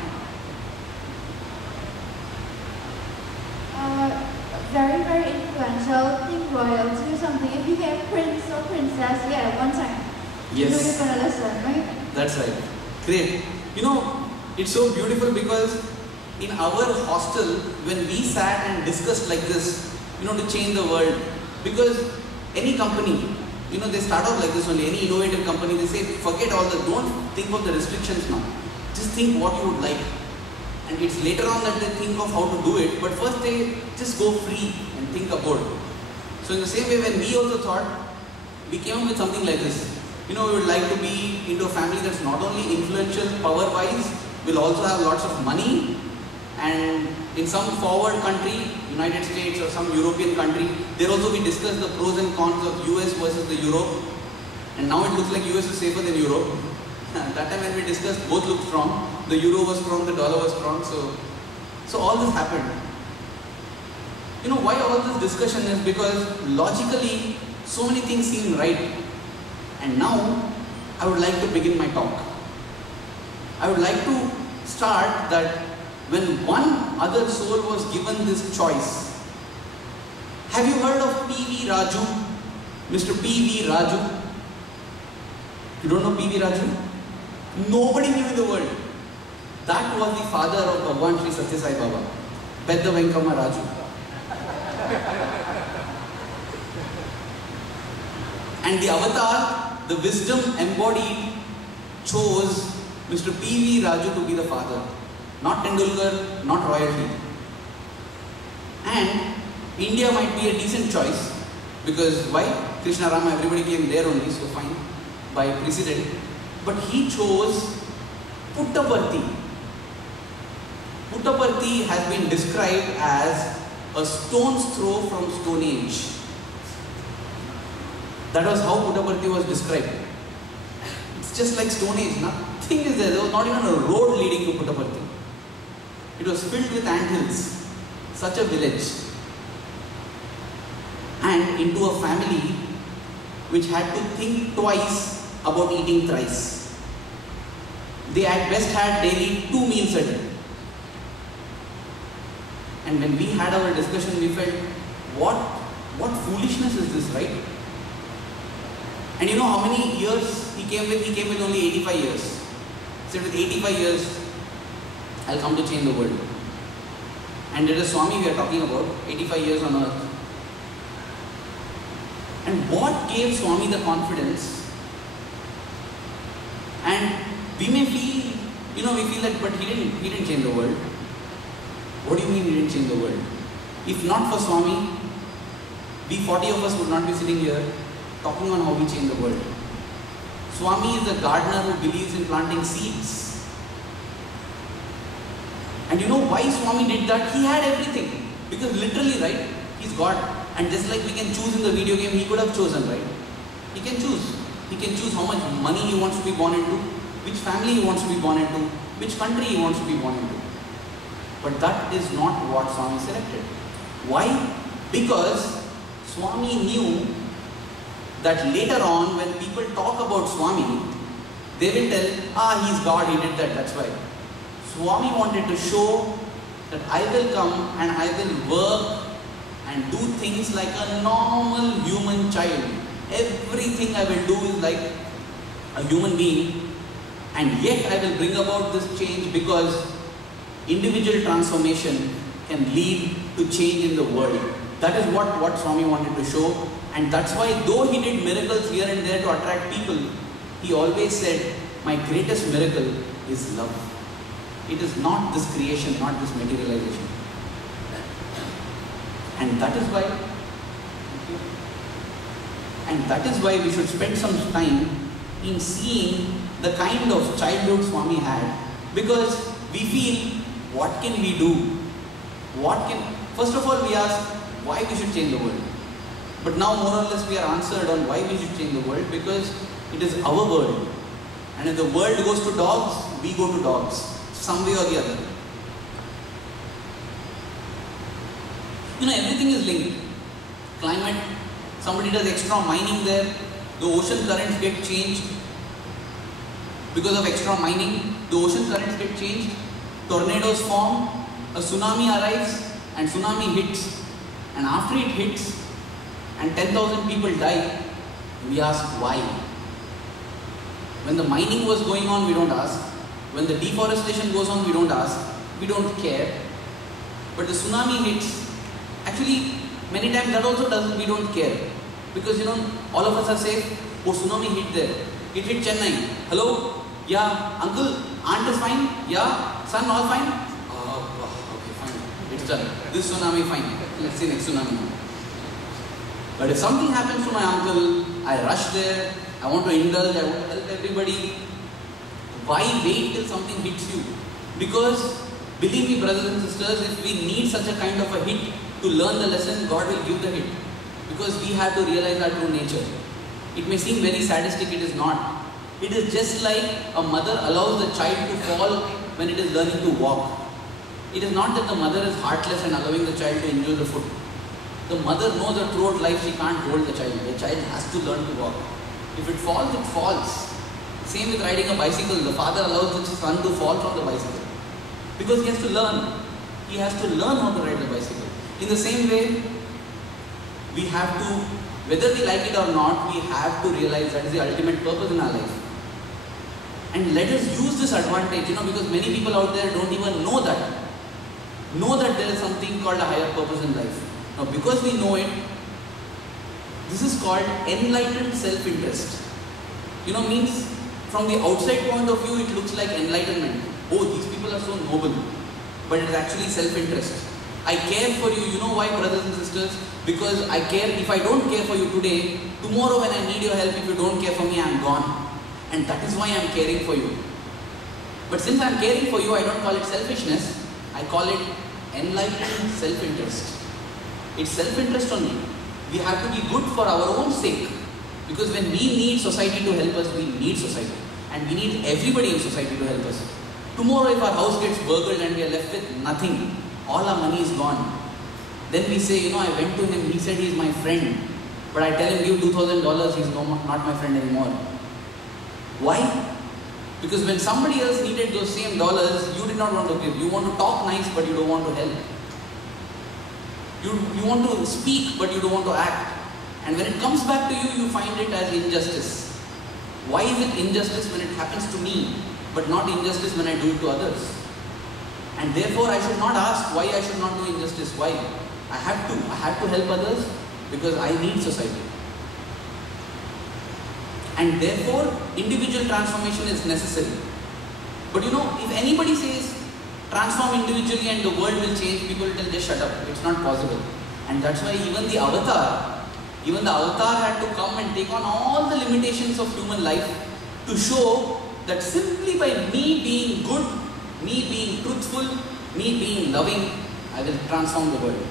Very, very influential. Think royalty or something. If you hear prince or princess, yeah, one time. Yes. You know you're gonna listen, right? That's right. Great. You know, it's so beautiful because in our hostel, when we sat and discussed like this, you know, to change the world, because any company, you know, they start off like this only, any innovative company, they say, forget all the, don't think of the restrictions now. Just think what you would like. And it's later on that they think of how to do it, but first they just go free and think about it. So in the same way, when we also thought, we came up with something like this. You know, we would like to be into a family that's not only influential power-wise, will also have lots of money, and in some forward country, United States or some European country, there also we discussed the pros and cons of US versus the Europe, and now it looks like US is safer than Europe. That time when we discussed, both looked strong. The euro was strong, the dollar was strong, so all this happened. You know why all this discussion is because logically so many things seem right. And now I would like to begin my talk. I would like to start that when one other soul was given this choice. Have you heard of P.V. Raju? Mr. P.V. Raju? You don't know P.V. Raju? Nobody knew in the world. That was the father of Bhagwan Sri Satya Sai Baba, Pedda Venkama Raju. And the avatar, the wisdom embodied, chose Mr. P.V. Raju to be the father. Not Tendulkar, not royalty. And India might be a decent choice because why? Krishna Rama, everybody came there only, so fine, by precedent. But he chose Puttaparthi. Puttaparthi has been described as a stone's throw from Stone Age. That was how Puttaparthi was described. It's just like Stone Age. Nothing is there. There was not even a road leading to Puttaparthi. It was filled with anthills. Such a village. And into a family which had to think twice about eating thrice. They at best had daily 2 meals a day. And when we had our discussion, we felt, what foolishness is this, right? And you know how many years he came with? He came with only 85 years. He said, with 85 years, I'll come to change the world. And there is Swami we are talking about, 85 years on earth. And what gave Swami the confidence? And we may feel, you know, we feel that, but he didn't change the world. What do you mean he didn't change the world? If not for Swami, we 40 of us would not be sitting here talking on how we change the world. Swami is a gardener who believes in planting seeds. And you know why Swami did that? He had everything. Because literally, right, he's God. And just like we can choose in the video game, he could have chosen, right? He can choose. He can choose how much money he wants to be born into, which family he wants to be born into, which country he wants to be born into. But that is not what Swami selected. Why? Because Swami knew that later on when people talk about Swami, they will tell, he's God, he did that, that's why. Swami wanted to show that I will come and I will work and do things like a normal human child. Everything I will do is like a human being, and yet I will bring about this change because individual transformation can lead to change in the world. That is what Swami wanted to show, and that's why though he did miracles here and there to attract people, he always said, my greatest miracle is love. It is not this creation, not this materialization. And that is why And that is why we should spend some time in seeing the kind of childhood Swami had. Because we feel, what can we do? First of all, we ask why we should change the world. But now more or less we are answered on why we should change the world, because it is our world. And if the world goes to dogs, we go to dogs, some way or the other. Everything is linked. Climate, somebody does extra mining there, the ocean currents get changed. Because of extra mining, the ocean currents get changed, tornadoes form, a tsunami arrives, and tsunami hits. And after it hits, and 10,000 people die, we ask why. When the mining was going on, we don't ask. When the deforestation goes on, we don't ask. We don't care. But the tsunami hits. Actually, many times that also doesn't, we don't care. Because all of us are safe. Oh, tsunami hit there. It hit Chennai. Hello? Yeah. Uncle, aunt is fine? Yeah. Son, all fine? Okay, fine. It's done. This tsunami, fine. Let's see next tsunami. But if something happens to my uncle, I rush there, I want to indulge, I want to help everybody. Why wait till something hits you? Because, believe me brothers and sisters, if we need such a kind of a hit to learn the lesson, God will give the hit. Because we have to realize our true nature. It may seem very sadistic, it is not. It is just like a mother allows the child to fall when it is learning to walk. It is not that the mother is heartless and allowing the child to enjoy the food. The mother knows that throughout life she can't hold the child. The child has to learn to walk. If it falls, it falls. Same with riding a bicycle. The father allows the son to fall from the bicycle. Because he has to learn. He has to learn how to ride the bicycle. In the same way, we have to, whether we like it or not, we have to realize that is the ultimate purpose in our life. And let us use this advantage, because many people out there don't even know that. Know that there is something called a higher purpose in life. Now, because we know it, this is called enlightened self-interest. Means from the outside point of view, it looks like enlightenment. Oh, these people are so noble. But it is actually self-interest. I care for you. You know why, brothers and sisters? Because I care. If I don't care for you today, tomorrow when I need your help, if you don't care for me, I am gone. And that is why I am caring for you. But since I am caring for you, I don't call it selfishness. I call it enlightened self-interest. It's self-interest only. We have to be good for our own sake. Because when we need society to help us, we need society. And we need everybody in society to help us. Tomorrow if our house gets burgled and we are left with nothing, all our money is gone. Then we say, I went to him, he said he's my friend. But I tell him, give $2,000, he's not my friend anymore. Why? Because when somebody else needed those same dollars, you did not want to give. You want to talk nice, but you don't want to help. You want to speak, but you don't want to act. And when it comes back to you, you find it as injustice. Why is it injustice when it happens to me, but not injustice when I do it to others? And therefore, I should not ask why I should not do injustice. Why? I have to help others because I need society. And therefore, individual transformation is necessary. But if anybody says, transform individually and the world will change, people will tell, just shut up. It's not possible. And that's why even the avatar had to come and take on all the limitations of human life to show that simply by me being good, me being truthful, me being loving, I will transform the world.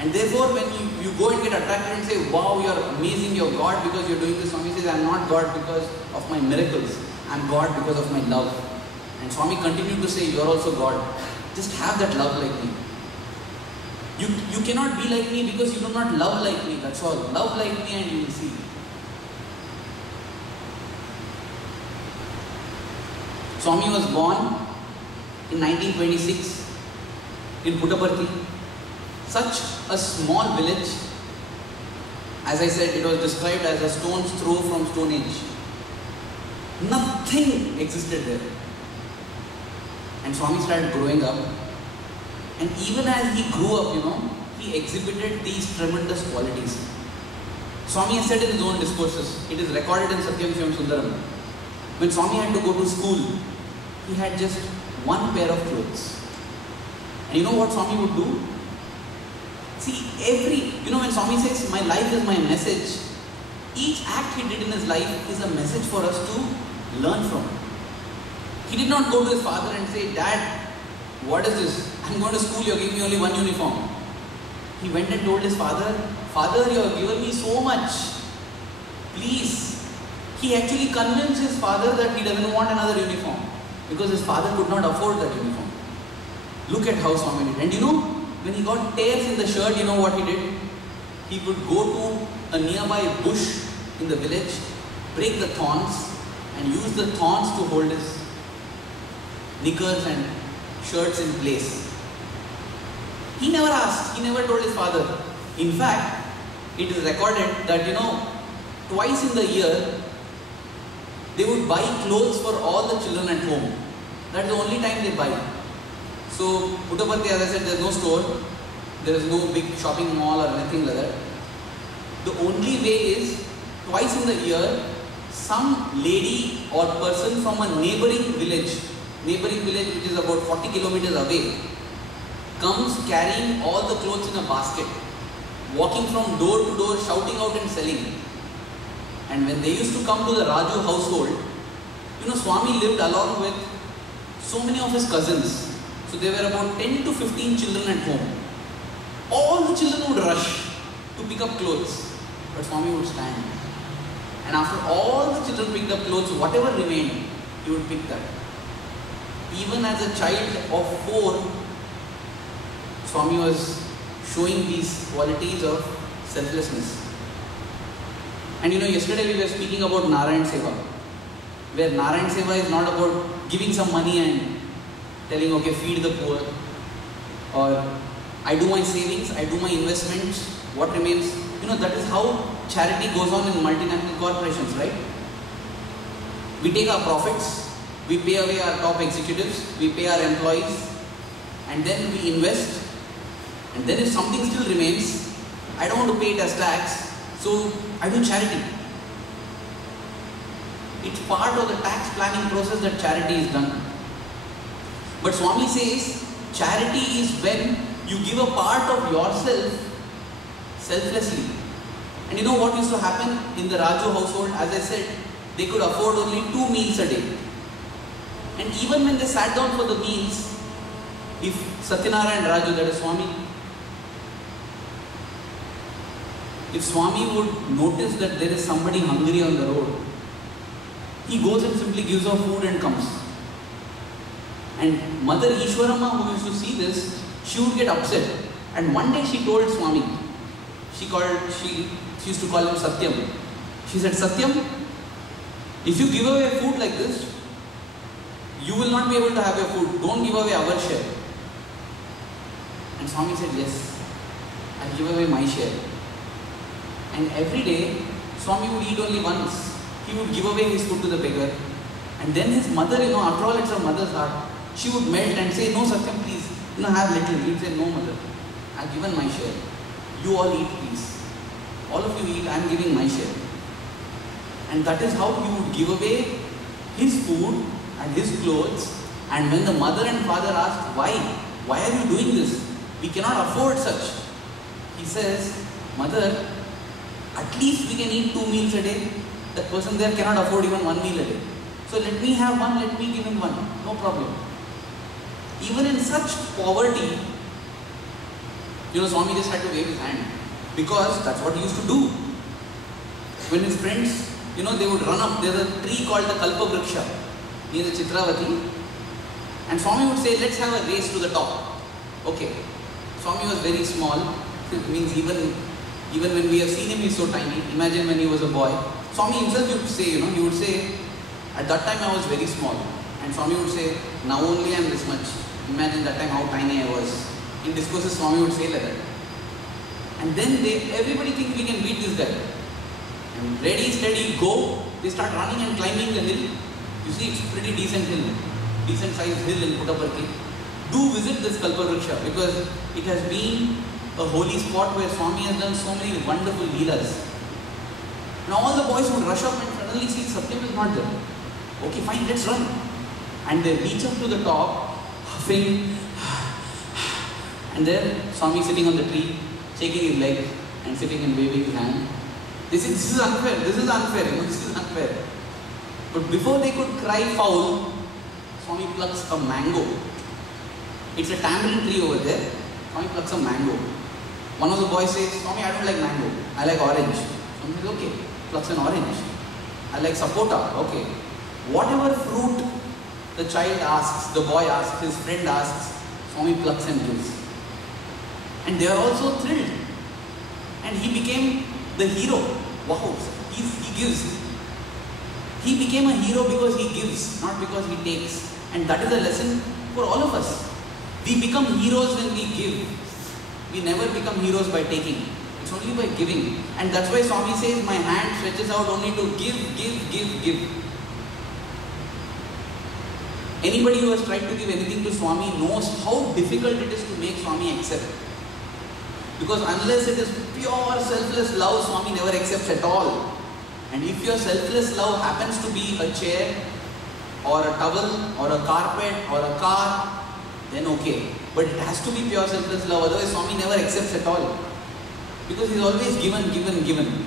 And therefore, when you go and get attracted and say, wow, you're amazing, you're God because you're doing this, Swami says, I'm not God because of my miracles. I'm God because of my love. And Swami continued to say, you're also God. Just have that love like me. You cannot be like me because you do not love like me, that's all. Love like me and you will see. Swami was born in 1926 in Puttaparthi. Such a small village. As I said, it was described as a stone's throw from Stone Age. Nothing existed there. And Swami started growing up. And even as he grew up, he exhibited these tremendous qualities. Swami has said in his own discourses, it is recorded in Satyam Shivam Sundaram. When Swami had to go to school, he had just one pair of clothes. And you know what Swami would do? See, when Swami says, my life is my message, Each act he did in his life is a message for us to learn from. He did not go to his father and say, "Dad, what is this? I'm going to school, you're giving me only one uniform." He went and told his father, "Father, you have given me so much. Please." He actually convinced his father that he doesn't want another uniform because his father could not afford that uniform. Look at how Swami did. And you know, when he got tears in the shirt, you know what he did? He would go to a nearby bush in the village, break the thorns and use the thorns to hold his knickers and shirts in place. He never asked, he never told his father. In fact, it is recorded that, you know, twice in the year, they would buy clothes for all the children at home. That's the only time they buy. So, Puttaparthi, as I said, there is no store, there is no big shopping mall or anything like that. The only way is, twice in the year, some lady or person from a neighboring village which is about 40 kilometers away, comes carrying all the clothes in a basket, walking from door to door, shouting out and selling. And when they used to come to the Raju household, you know, Swami lived along with so many of his cousins. So there were about 10 to 15 children at home. All the children would rush to pick up clothes, but Swami would stand. And after all the children picked up clothes, whatever remained, he would pick that. Even as a child of 4, Swami was showing these qualities of selflessness. And you know, yesterday we were speaking about Narayan Seva, where Narayan Seva is not about giving some money and telling, okay, feed the poor, or I do my savings, I do my investments, what remains. You know, that is how charity goes on in multinational corporations, right? We take our profits, we pay away our top executives, we pay our employees, and then we invest. And then if something still remains, I don't want to pay it as tax, so I do charity. It's part of the tax planning process that charity is done. But Swami says, charity is when you give a part of yourself selflessly. And you know what used to happen in the Raju household? As I said, they could afford only 2 meals a day. And even when they sat down for the meals, if Satyanarayana and Raju, that is Swami, if Swami would notice that there is somebody hungry on the road, he goes and simply gives her food and comes. And Mother Eashwaramma, who used to see this, she would get upset. And one day she told Swami, she used to call him Satyam. She said, "Satyam, if you give away food like this, you will not be able to have your food. Don't give away our share." And Swami said, "Yes, I'll give away my share." And every day, Swami would eat only once. He would give away his food to the beggar. And then his mother, you know, after all it's her mother's heart, she would melt and say, "No, Satyam, please, you know, have little." He'd say, "No, mother, I've given my share. You all eat, please. All of you eat, I'm giving my share." And that is how he would give away his food and his clothes. And when the mother and father asked, "Why? Why are you doing this? We cannot afford such." He says, "Mother, at least we can eat 2 meals a day. That person there cannot afford even 1 meal a day. So let me have one, let me give him one. No problem." Even in such poverty, you know, Swami just had to wave his hand, because that's what he used to do. When his friends, you know, they would run up, there's a tree called the Kalpa Vriksha near the Chitravati, and Swami would say, "Let's have a race to the top." Okay. Swami was very small, means even when we have seen him, he's so tiny. Imagine when he was a boy. Swami himself would say, you know, he would say, "At that time I was very small." And Swami would say, "Now only I am this much. Imagine that time how tiny I was." In discourses, Swami would say like that. And then everybody thinks we can beat this guy. And ready, steady, go. They start running and climbing the hill. You see, it's pretty decent hill. Decent sized hill in Puttaparthi. Do visit this Kalpa Vriksha, because it has been a holy spot where Swami has done so many wonderful leelas. Now all the boys would rush up and suddenly see Satyam is not there. Okay, fine, let's run. And they reach up to the top, huffing, and there Swami sitting on the tree, shaking his leg and sitting and waving his hand. They say, this is unfair, this is unfair, this is unfair. But before they could cry foul, Swami plucks a mango. It's a tamarind tree over there. Swami plucks a mango. One of the boys says, Swami, I don't like mango, I like orange. Swami says, okay, plucks an orange. I like sapota, okay. Whatever fruit the child asks, the boy asks, his friend asks, Swami plucks and gives. And they are also thrilled. And he became the hero. Wow, he gives. He became a hero because he gives, not because he takes. And that is a lesson for all of us. We become heroes when we give. We never become heroes by taking. It's only by giving. And that's why Swami says, my hand stretches out only to give, give, give, give. Anybody who has tried to give anything to Swami knows how difficult it is to make Swami accept. Because unless it is pure selfless love, Swami never accepts at all. And if your selfless love happens to be a chair, or a towel, or a carpet, or a car, then okay. But it has to be pure selfless love, otherwise Swami never accepts at all. Because he is always given, given, given.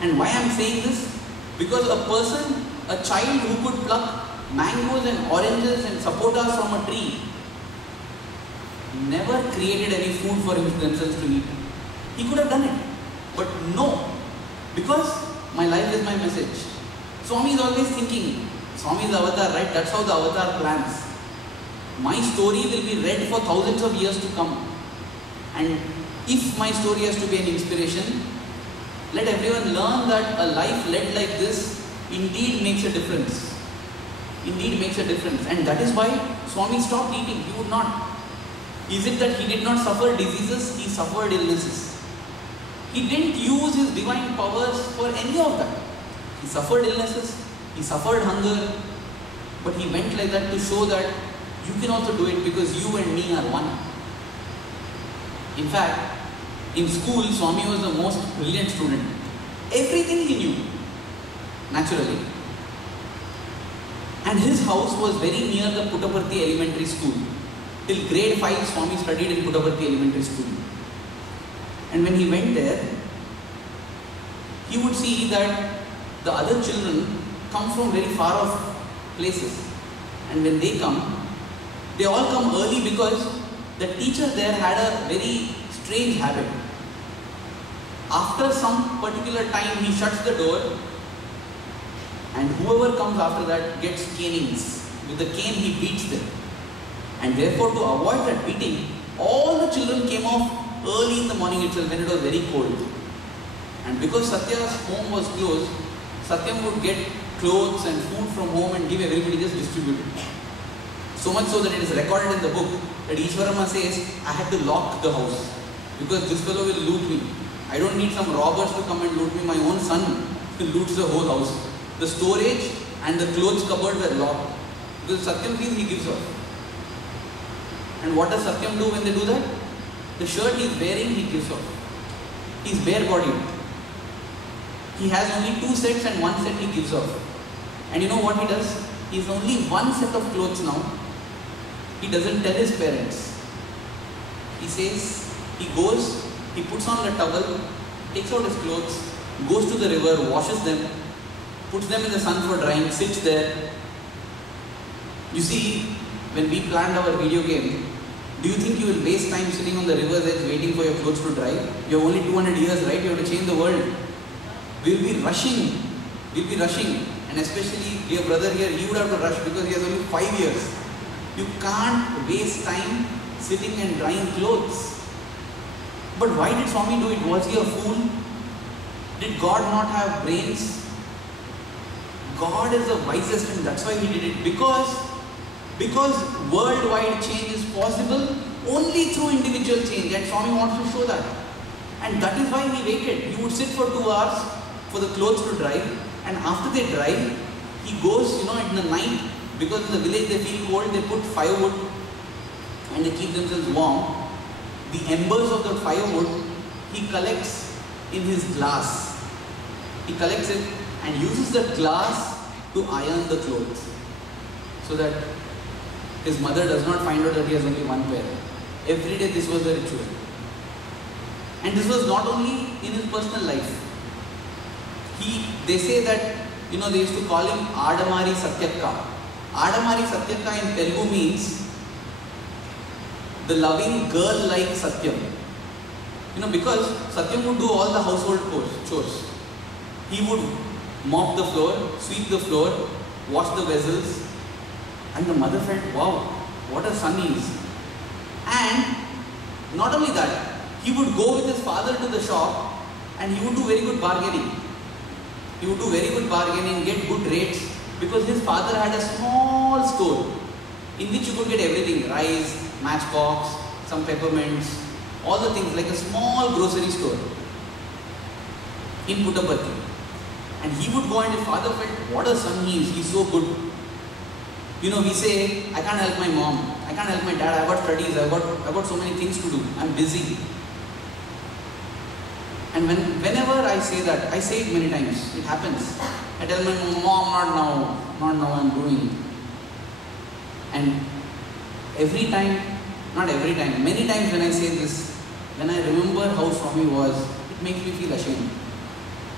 And why I am saying this? Because a person, a child who could pluck mangoes and oranges and sapotas from a tree, never created any food for themselves to eat. He could have done it. But no. Because my life is my message. Swami is always thinking, Swami is the avatar, right? That's how the avatar plans. My story will be read for thousands of years to come. And if my story has to be an inspiration, let everyone learn that a life led like this indeed makes a difference. Indeed makes a difference. And that is why Swami stopped eating. He would not. Is it that he did not suffer diseases? He suffered illnesses. He didn't use his divine powers for any of that. He suffered illnesses. He suffered hunger. But he went like that to show that you can also do it because you and me are one. In fact, in school, Swami was the most brilliant student. Everything he knew, naturally. And his house was very near the Puttaparthi Elementary School. Till grade 5, Swami studied in Puttaparthi Elementary School. And when he went there, he would see that the other children come from very far off places. And when they come, they all come early because the teacher there had a very strange habit. After some particular time, he shuts the door, and whoever comes after that gets canings. With the cane, he beats them. And therefore, to avoid that beating, all the children came off early in the morning itself when it was very cold. And because Satya's home was closed, Satyam would get clothes and food from home and give everybody, just distribute it. So much so that it is recorded in the book that Eashwaramma says, I had to lock the house because this fellow will loot me. I don't need some robbers to come and loot me. My own son loots the whole house. The storage and the clothes cupboard were locked. Because Satyam feels he gives off. And what does Satyam do when they do that? The shirt he is wearing, he gives off. He is bare-bodied. He has only 2 sets and 1 set he gives off. And you know what he does? He has only 1 set of clothes now. He doesn't tell his parents. He says, he goes, he puts on the towel, takes out his clothes, goes to the river, washes them, puts them in the sun for drying, sits there. You see, when we planned our video game, do you think you will waste time sitting on the river's edge waiting for your clothes to dry? You have only 200 years, right? You have to change the world. We will be rushing. We will be rushing. And especially dear brother here, he would have to rush because he has only 5 years. You can't waste time sitting and drying clothes. But why did Swami do it? Was he a fool? Did God not have brains? God is the wisest and that's why he did it. Because worldwide change is possible only through individual change, and Swami wants to show that. And that is why he waited. He would sit for 2 hours for the clothes to dry, and after they dry, he goes, in the night, because in the village they feel cold, they put firewood and they keep themselves warm. The embers of the firewood, he collects in his glass. He collects it and uses the glass to iron the clothes, so that his mother does not find out that he has only 1 pair. Every day this was the ritual. And this was not only in his personal life. they say that, they used to call him Adamari Satyakka. Adamari Satyakka in Telugu means the loving girl like Satyam. Because Satyam would do all the household chores. He would mop the floor, sweep the floor, wash the vessels, and the mother felt, wow, what a son he is. And not only that, he would go with his father to the shop and he would do very good bargaining. He would do very good bargaining, get good rates, because his father had a small store in which you could get everything, rice, matchbox, some peppermints, all the things, like a small grocery store in Puttaparthi. And he would go and his father felt, what a son he is, he's so good. We say, I can't help my mom, I can't help my dad, I've got studies, I've got so many things to do, I'm busy. And whenever I say that, I say it many times, it happens. I tell my mom, not now I'm doing. And many times when I say this, when I remember how Swami was, it makes me feel ashamed.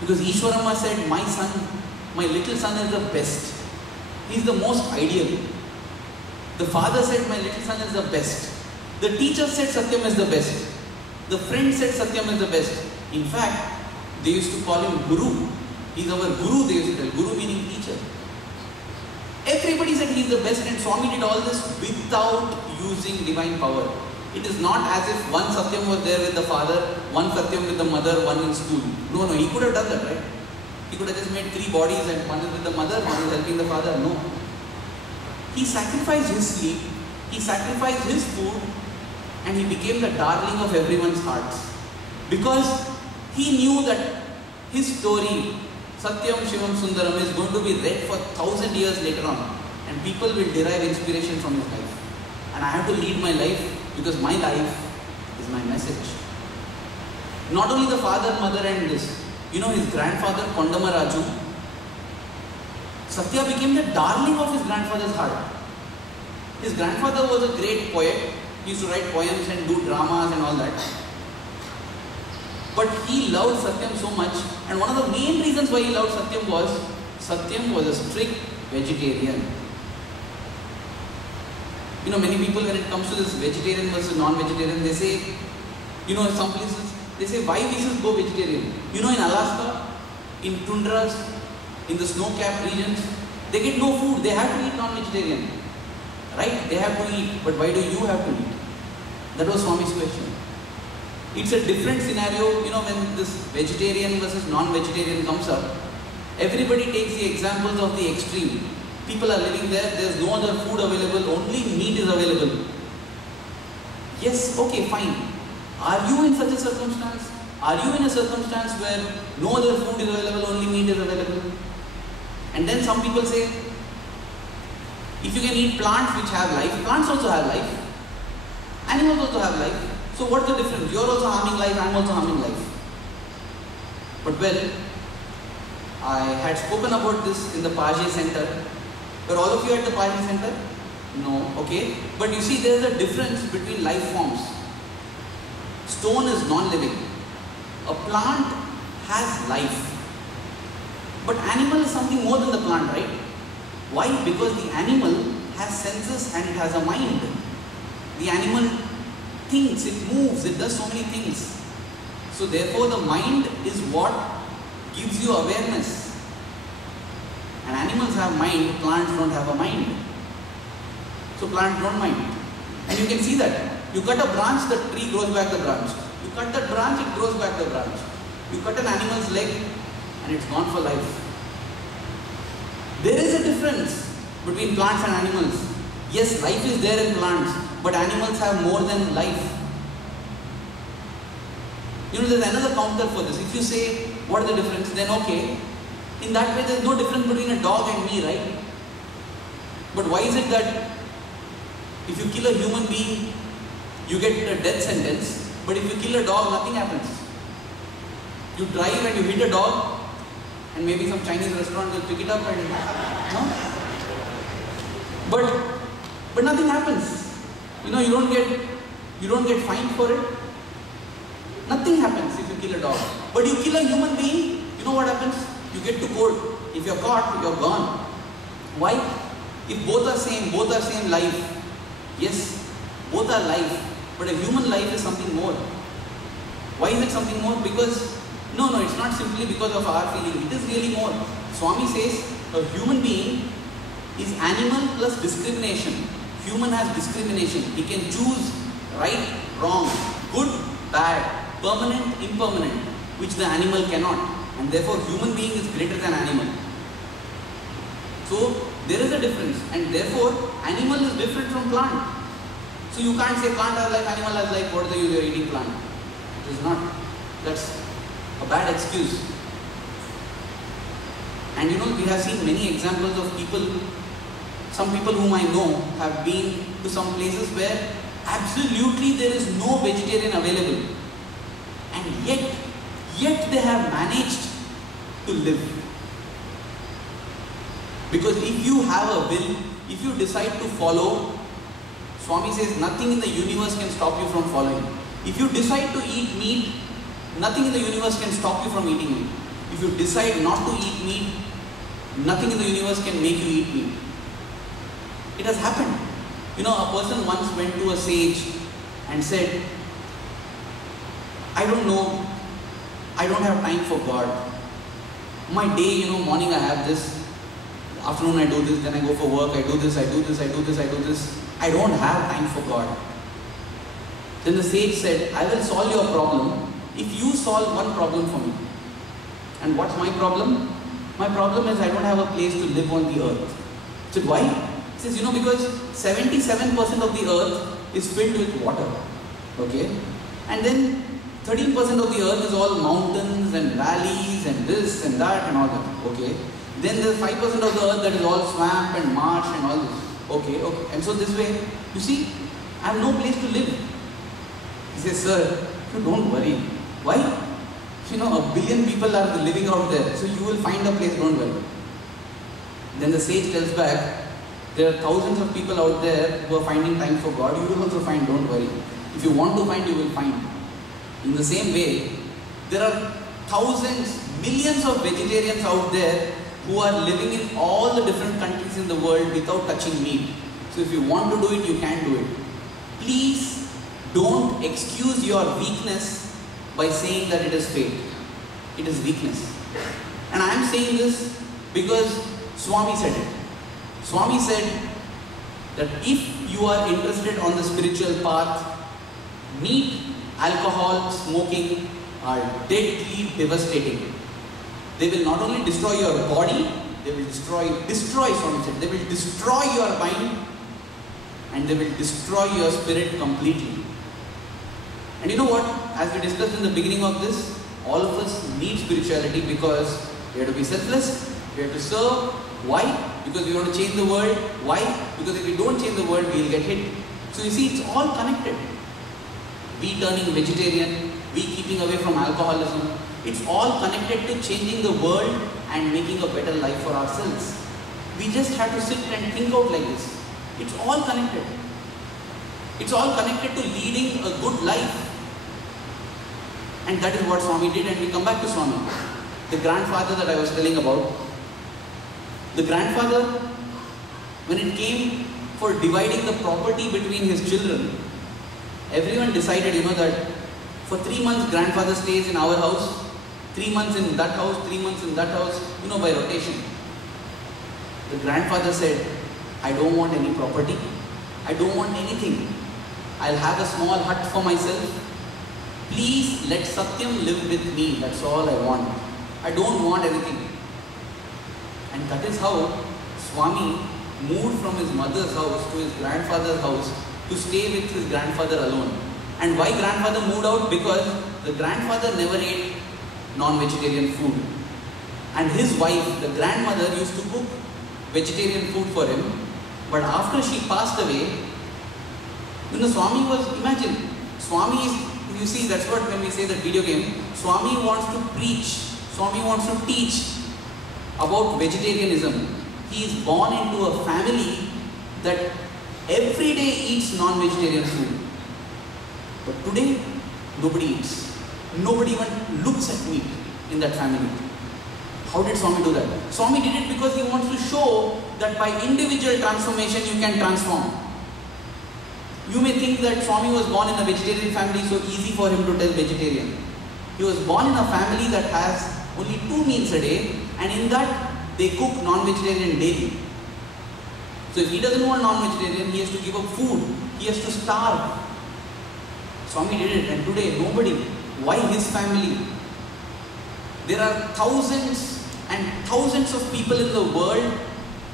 Because Eashwaramma said, my son, my little son is the best. He is the most ideal. The father said, my little son is the best. The teacher said Satyam is the best. The friend said Satyam is the best. In fact, they used to call him Guru. He's our Guru, they used to tell. Guru meaning teacher. Everybody said he's the best, and Swami did all this without using divine power. It is not as if one Satyam was there with the father, one Satyam with the mother, one in school. No, he could have done that, right? He could have just made 3 bodies and one is with the mother, one is helping the father. No. He sacrificed his sleep, he sacrificed his food, and he became the darling of everyone's hearts. Because he knew that his story, Satyam Shivam Sundaram, is going to be read for 1,000 years later on, and people will derive inspiration from his life. And I have to lead my life because my life is my message. Not only the father, mother and this, his grandfather Kondama Raju, Satya became the darling of his grandfather's heart. His grandfather was a great poet. He used to write poems and do dramas and all that. But he loved Satyam so much, and one of the main reasons why he loved Satyam was a strict vegetarian. Many people, when it comes to this vegetarian versus non-vegetarian, they say, some places, they say, why we should go vegetarian? In Alaska, in tundras, in the snow-capped regions, they get no food, they have to eat non-vegetarian. Right? They have to eat, but why do you have to eat? That was Swami's question. It's a different scenario, when this vegetarian versus non-vegetarian comes up. Everybody takes the examples of the extreme. People are living there, there's no other food available, only meat is available. Yes, okay, fine. Are you in such a circumstance? Are you in a circumstance where no other food is available, only meat is available? And then some people say, if you can eat plants which have life, plants also have life. Animals also have life. So what's the difference? You're also harming life, I'm also harming life. But well, I had spoken about this in the Page Center. Were all of you at the Page Center? No, okay. But you see, there is a difference between life forms. Stone is non-living. A plant has life. But animal is something more than the plant, right? Why? Because the animal has senses and it has a mind. The animal thinks, it moves, it does so many things. So therefore the mind is what gives you awareness. And animals have mind, plants don't have a mind. So plants don't mind. And you can see that. You cut a branch, the tree grows back the branch. You cut that branch, it grows back the branch. You cut an animal's leg and it's gone for life. There is a difference between plants and animals. Yes, life is there in plants, but animals have more than life. There's another counter for this. If you say, what is the difference? Then okay. In that way, there is no difference between a dog and me, right? But why is it that if you kill a human being, you get a death sentence, but if you kill a dog, nothing happens? You drive and you hit a dog, and maybe some Chinese restaurant will pick it up and, no? But nothing happens. You don't get fined for it. Nothing happens if you kill a dog. But you kill a human being, you know what happens? you get to court. If you're caught, you're gone. Why? If both are same life, yes, both are life, but a human life is something more. Why is it something more? Because, no, it's not simply because of our feeling, it is really more. Swami says, a human being is animal plus discrimination. Human has discrimination. He can choose right, wrong, good, bad, permanent, impermanent, which the animal cannot. And therefore, human being is greater than animal. So, there is a difference. And therefore, animal is different from plant. So, you can't say plant has life, animal has life. What is the use of eating plant? It is not. That's a bad excuse. And we have seen many examples of people, some people whom I know have been to some places where absolutely there is no vegetarian available. And yet they have managed to live. Because if you have a will, if you decide to follow, Swami says nothing in the universe can stop you from following. If you decide to eat meat, nothing in the universe can stop you from eating meat. If you decide not to eat meat, nothing in the universe can make you eat meat. It has happened. A person once went to a sage and said, I don't know, I don't have time for God. My day, morning I have this, afternoon I do this, then I go for work, I do this, I do this, I do this, I do this. I don't have time for God. Then the sage said, I will solve your problem if you solve one problem for me. And what's my problem? My problem is I don't have a place to live on the earth. I said, why? He says, because 77% of the earth is filled with water. Okay? And then 13% of the earth is all mountains and valleys and this and that and all that. Okay? Then there's 5% of the earth that is all swamp and marsh and all this. Okay. And so this way, you see, I have no place to live. He says, sir, don't worry. Why? 1 billion people are living out there, so you will find a place, don't worry. Then the sage tells back, there are thousands of people out there who are finding time for God. You will also find, don't worry. If you want to find, you will find. In the same way, there are thousands, millions of vegetarians out there who are living in all the different countries in the world without touching meat. So if you want to do it, you can do it. Please don't excuse your weakness by saying that it is fate. It is weakness. And I am saying this because Swami said it. Swami said that if you are interested on the spiritual path, meat, alcohol, smoking are deadly devastating. They will not only destroy your body, they will destroy, Swami said, they will destroy your mind and they will destroy your spirit completely. And you know what? As we discussed in the beginning of this, all of us need spirituality because we have to be selfless, we have to serve. Why? Because we want to change the world. Why? Because if we don't change the world, we will get hit. So you see, it's all connected. We turning vegetarian, we keeping away from alcoholism, it's all connected to changing the world and making a better life for ourselves. We just have to sit and think out like this. It's all connected. It's all connected to leading a good life. And that is what Swami did, and we come back to Swami. The grandfather that I was telling about. The grandfather, when it came for dividing the property between his children, everyone decided, that for 3 months grandfather stays in our house, 3 months in that house, 3 months in that house, by rotation. The grandfather said, I don't want any property. I don't want anything. I'll have a small hut for myself. Please let Satyam live with me. That's all I want. I don't want anything. And that is how Swami moved from his mother's house to his grandfather's house to stay with his grandfather alone. And why grandfather moved out? Because the grandfather never ate non-vegetarian food. And his wife, the grandmother, used to cook vegetarian food for him. But after she passed away, Swami was, imagine, Swami is, you see, that's what when we say that video game, Swami wants to preach, Swami wants to teach about vegetarianism. He is born into a family that every day eats non-vegetarian food. But today, nobody eats. Nobody even looks at meat in that family. How did Swami do that? Swami did it because he wants to show that by individual transformation you can transform. You may think that Swami was born in a vegetarian family, so easy for him to tell vegetarian. He was born in a family that has only 2 meals a day, and in that they cook non-vegetarian daily. So if he doesn't want non-vegetarian, he has to give up food. He has to starve. Swami did it, and today nobody. Why his family? There are thousands and thousands of people in the world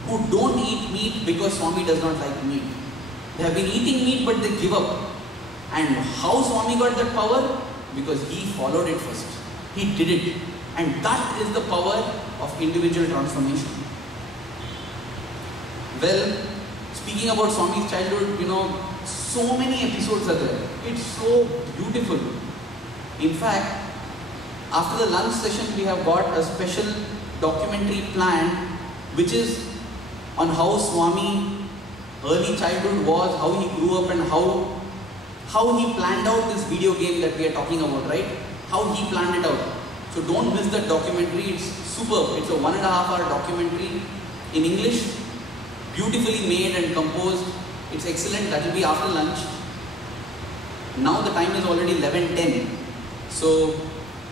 who don't eat meat because Swami does not like meat. They have been eating meat but they give up. And how Swami got that power? Because he followed it first. He did it. And that is the power of individual transformation. Well, speaking about Swami's childhood, so many episodes are there. It's so beautiful. In fact, after the lunch session, we have got a special documentary planned, which is on how Swami early childhood was, how he grew up, and how he planned out this video game that we are talking about, right? How he planned it out. So don't miss that documentary. It's superb. It's a 1.5-hour documentary in English, beautifully made and composed. It's excellent. That will be after lunch. Now the time is already 11:10. So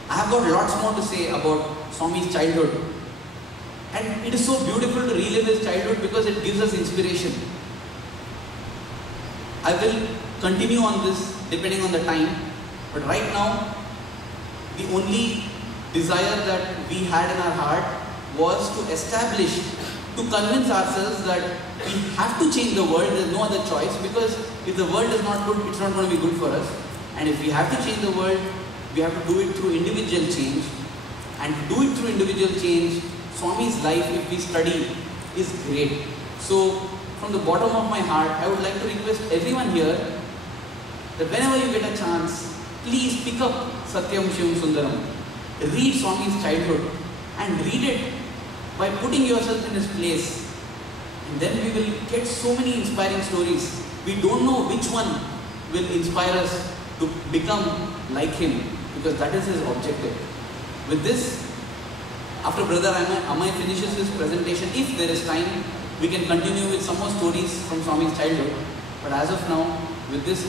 I have got lots more to say about Swami's childhood. And it is so beautiful to relive his childhood because it gives us inspiration. I will continue on this depending on the time. But right now, the only desire that we had in our heart was to establish, to convince ourselves that we have to change the world. There's no other choice, because if the world is not good, it's not going to be good for us. And if we have to change the world, we have to do it through individual change. And to do it through individual change, Swami's life, if we study, is great. So, from the bottom of my heart, I would like to request everyone here that whenever you get a chance, please pick up Satyam Shivam Sundaram. Read Swami's childhood and read it by putting yourself in his place. And then we will get so many inspiring stories. We don't know which one will inspire us to become like him, because that is his objective. With this, after Brother Amay finishes his presentation, if there is time, we can continue with some more stories from Swami's childhood. But as of now, with this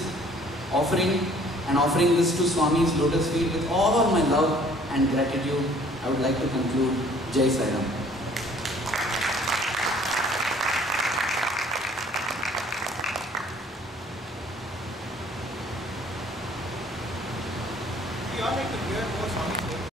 offering and offering this to Swami's lotus feet with all my love and gratitude, I would like to conclude. Jai Sai Ram.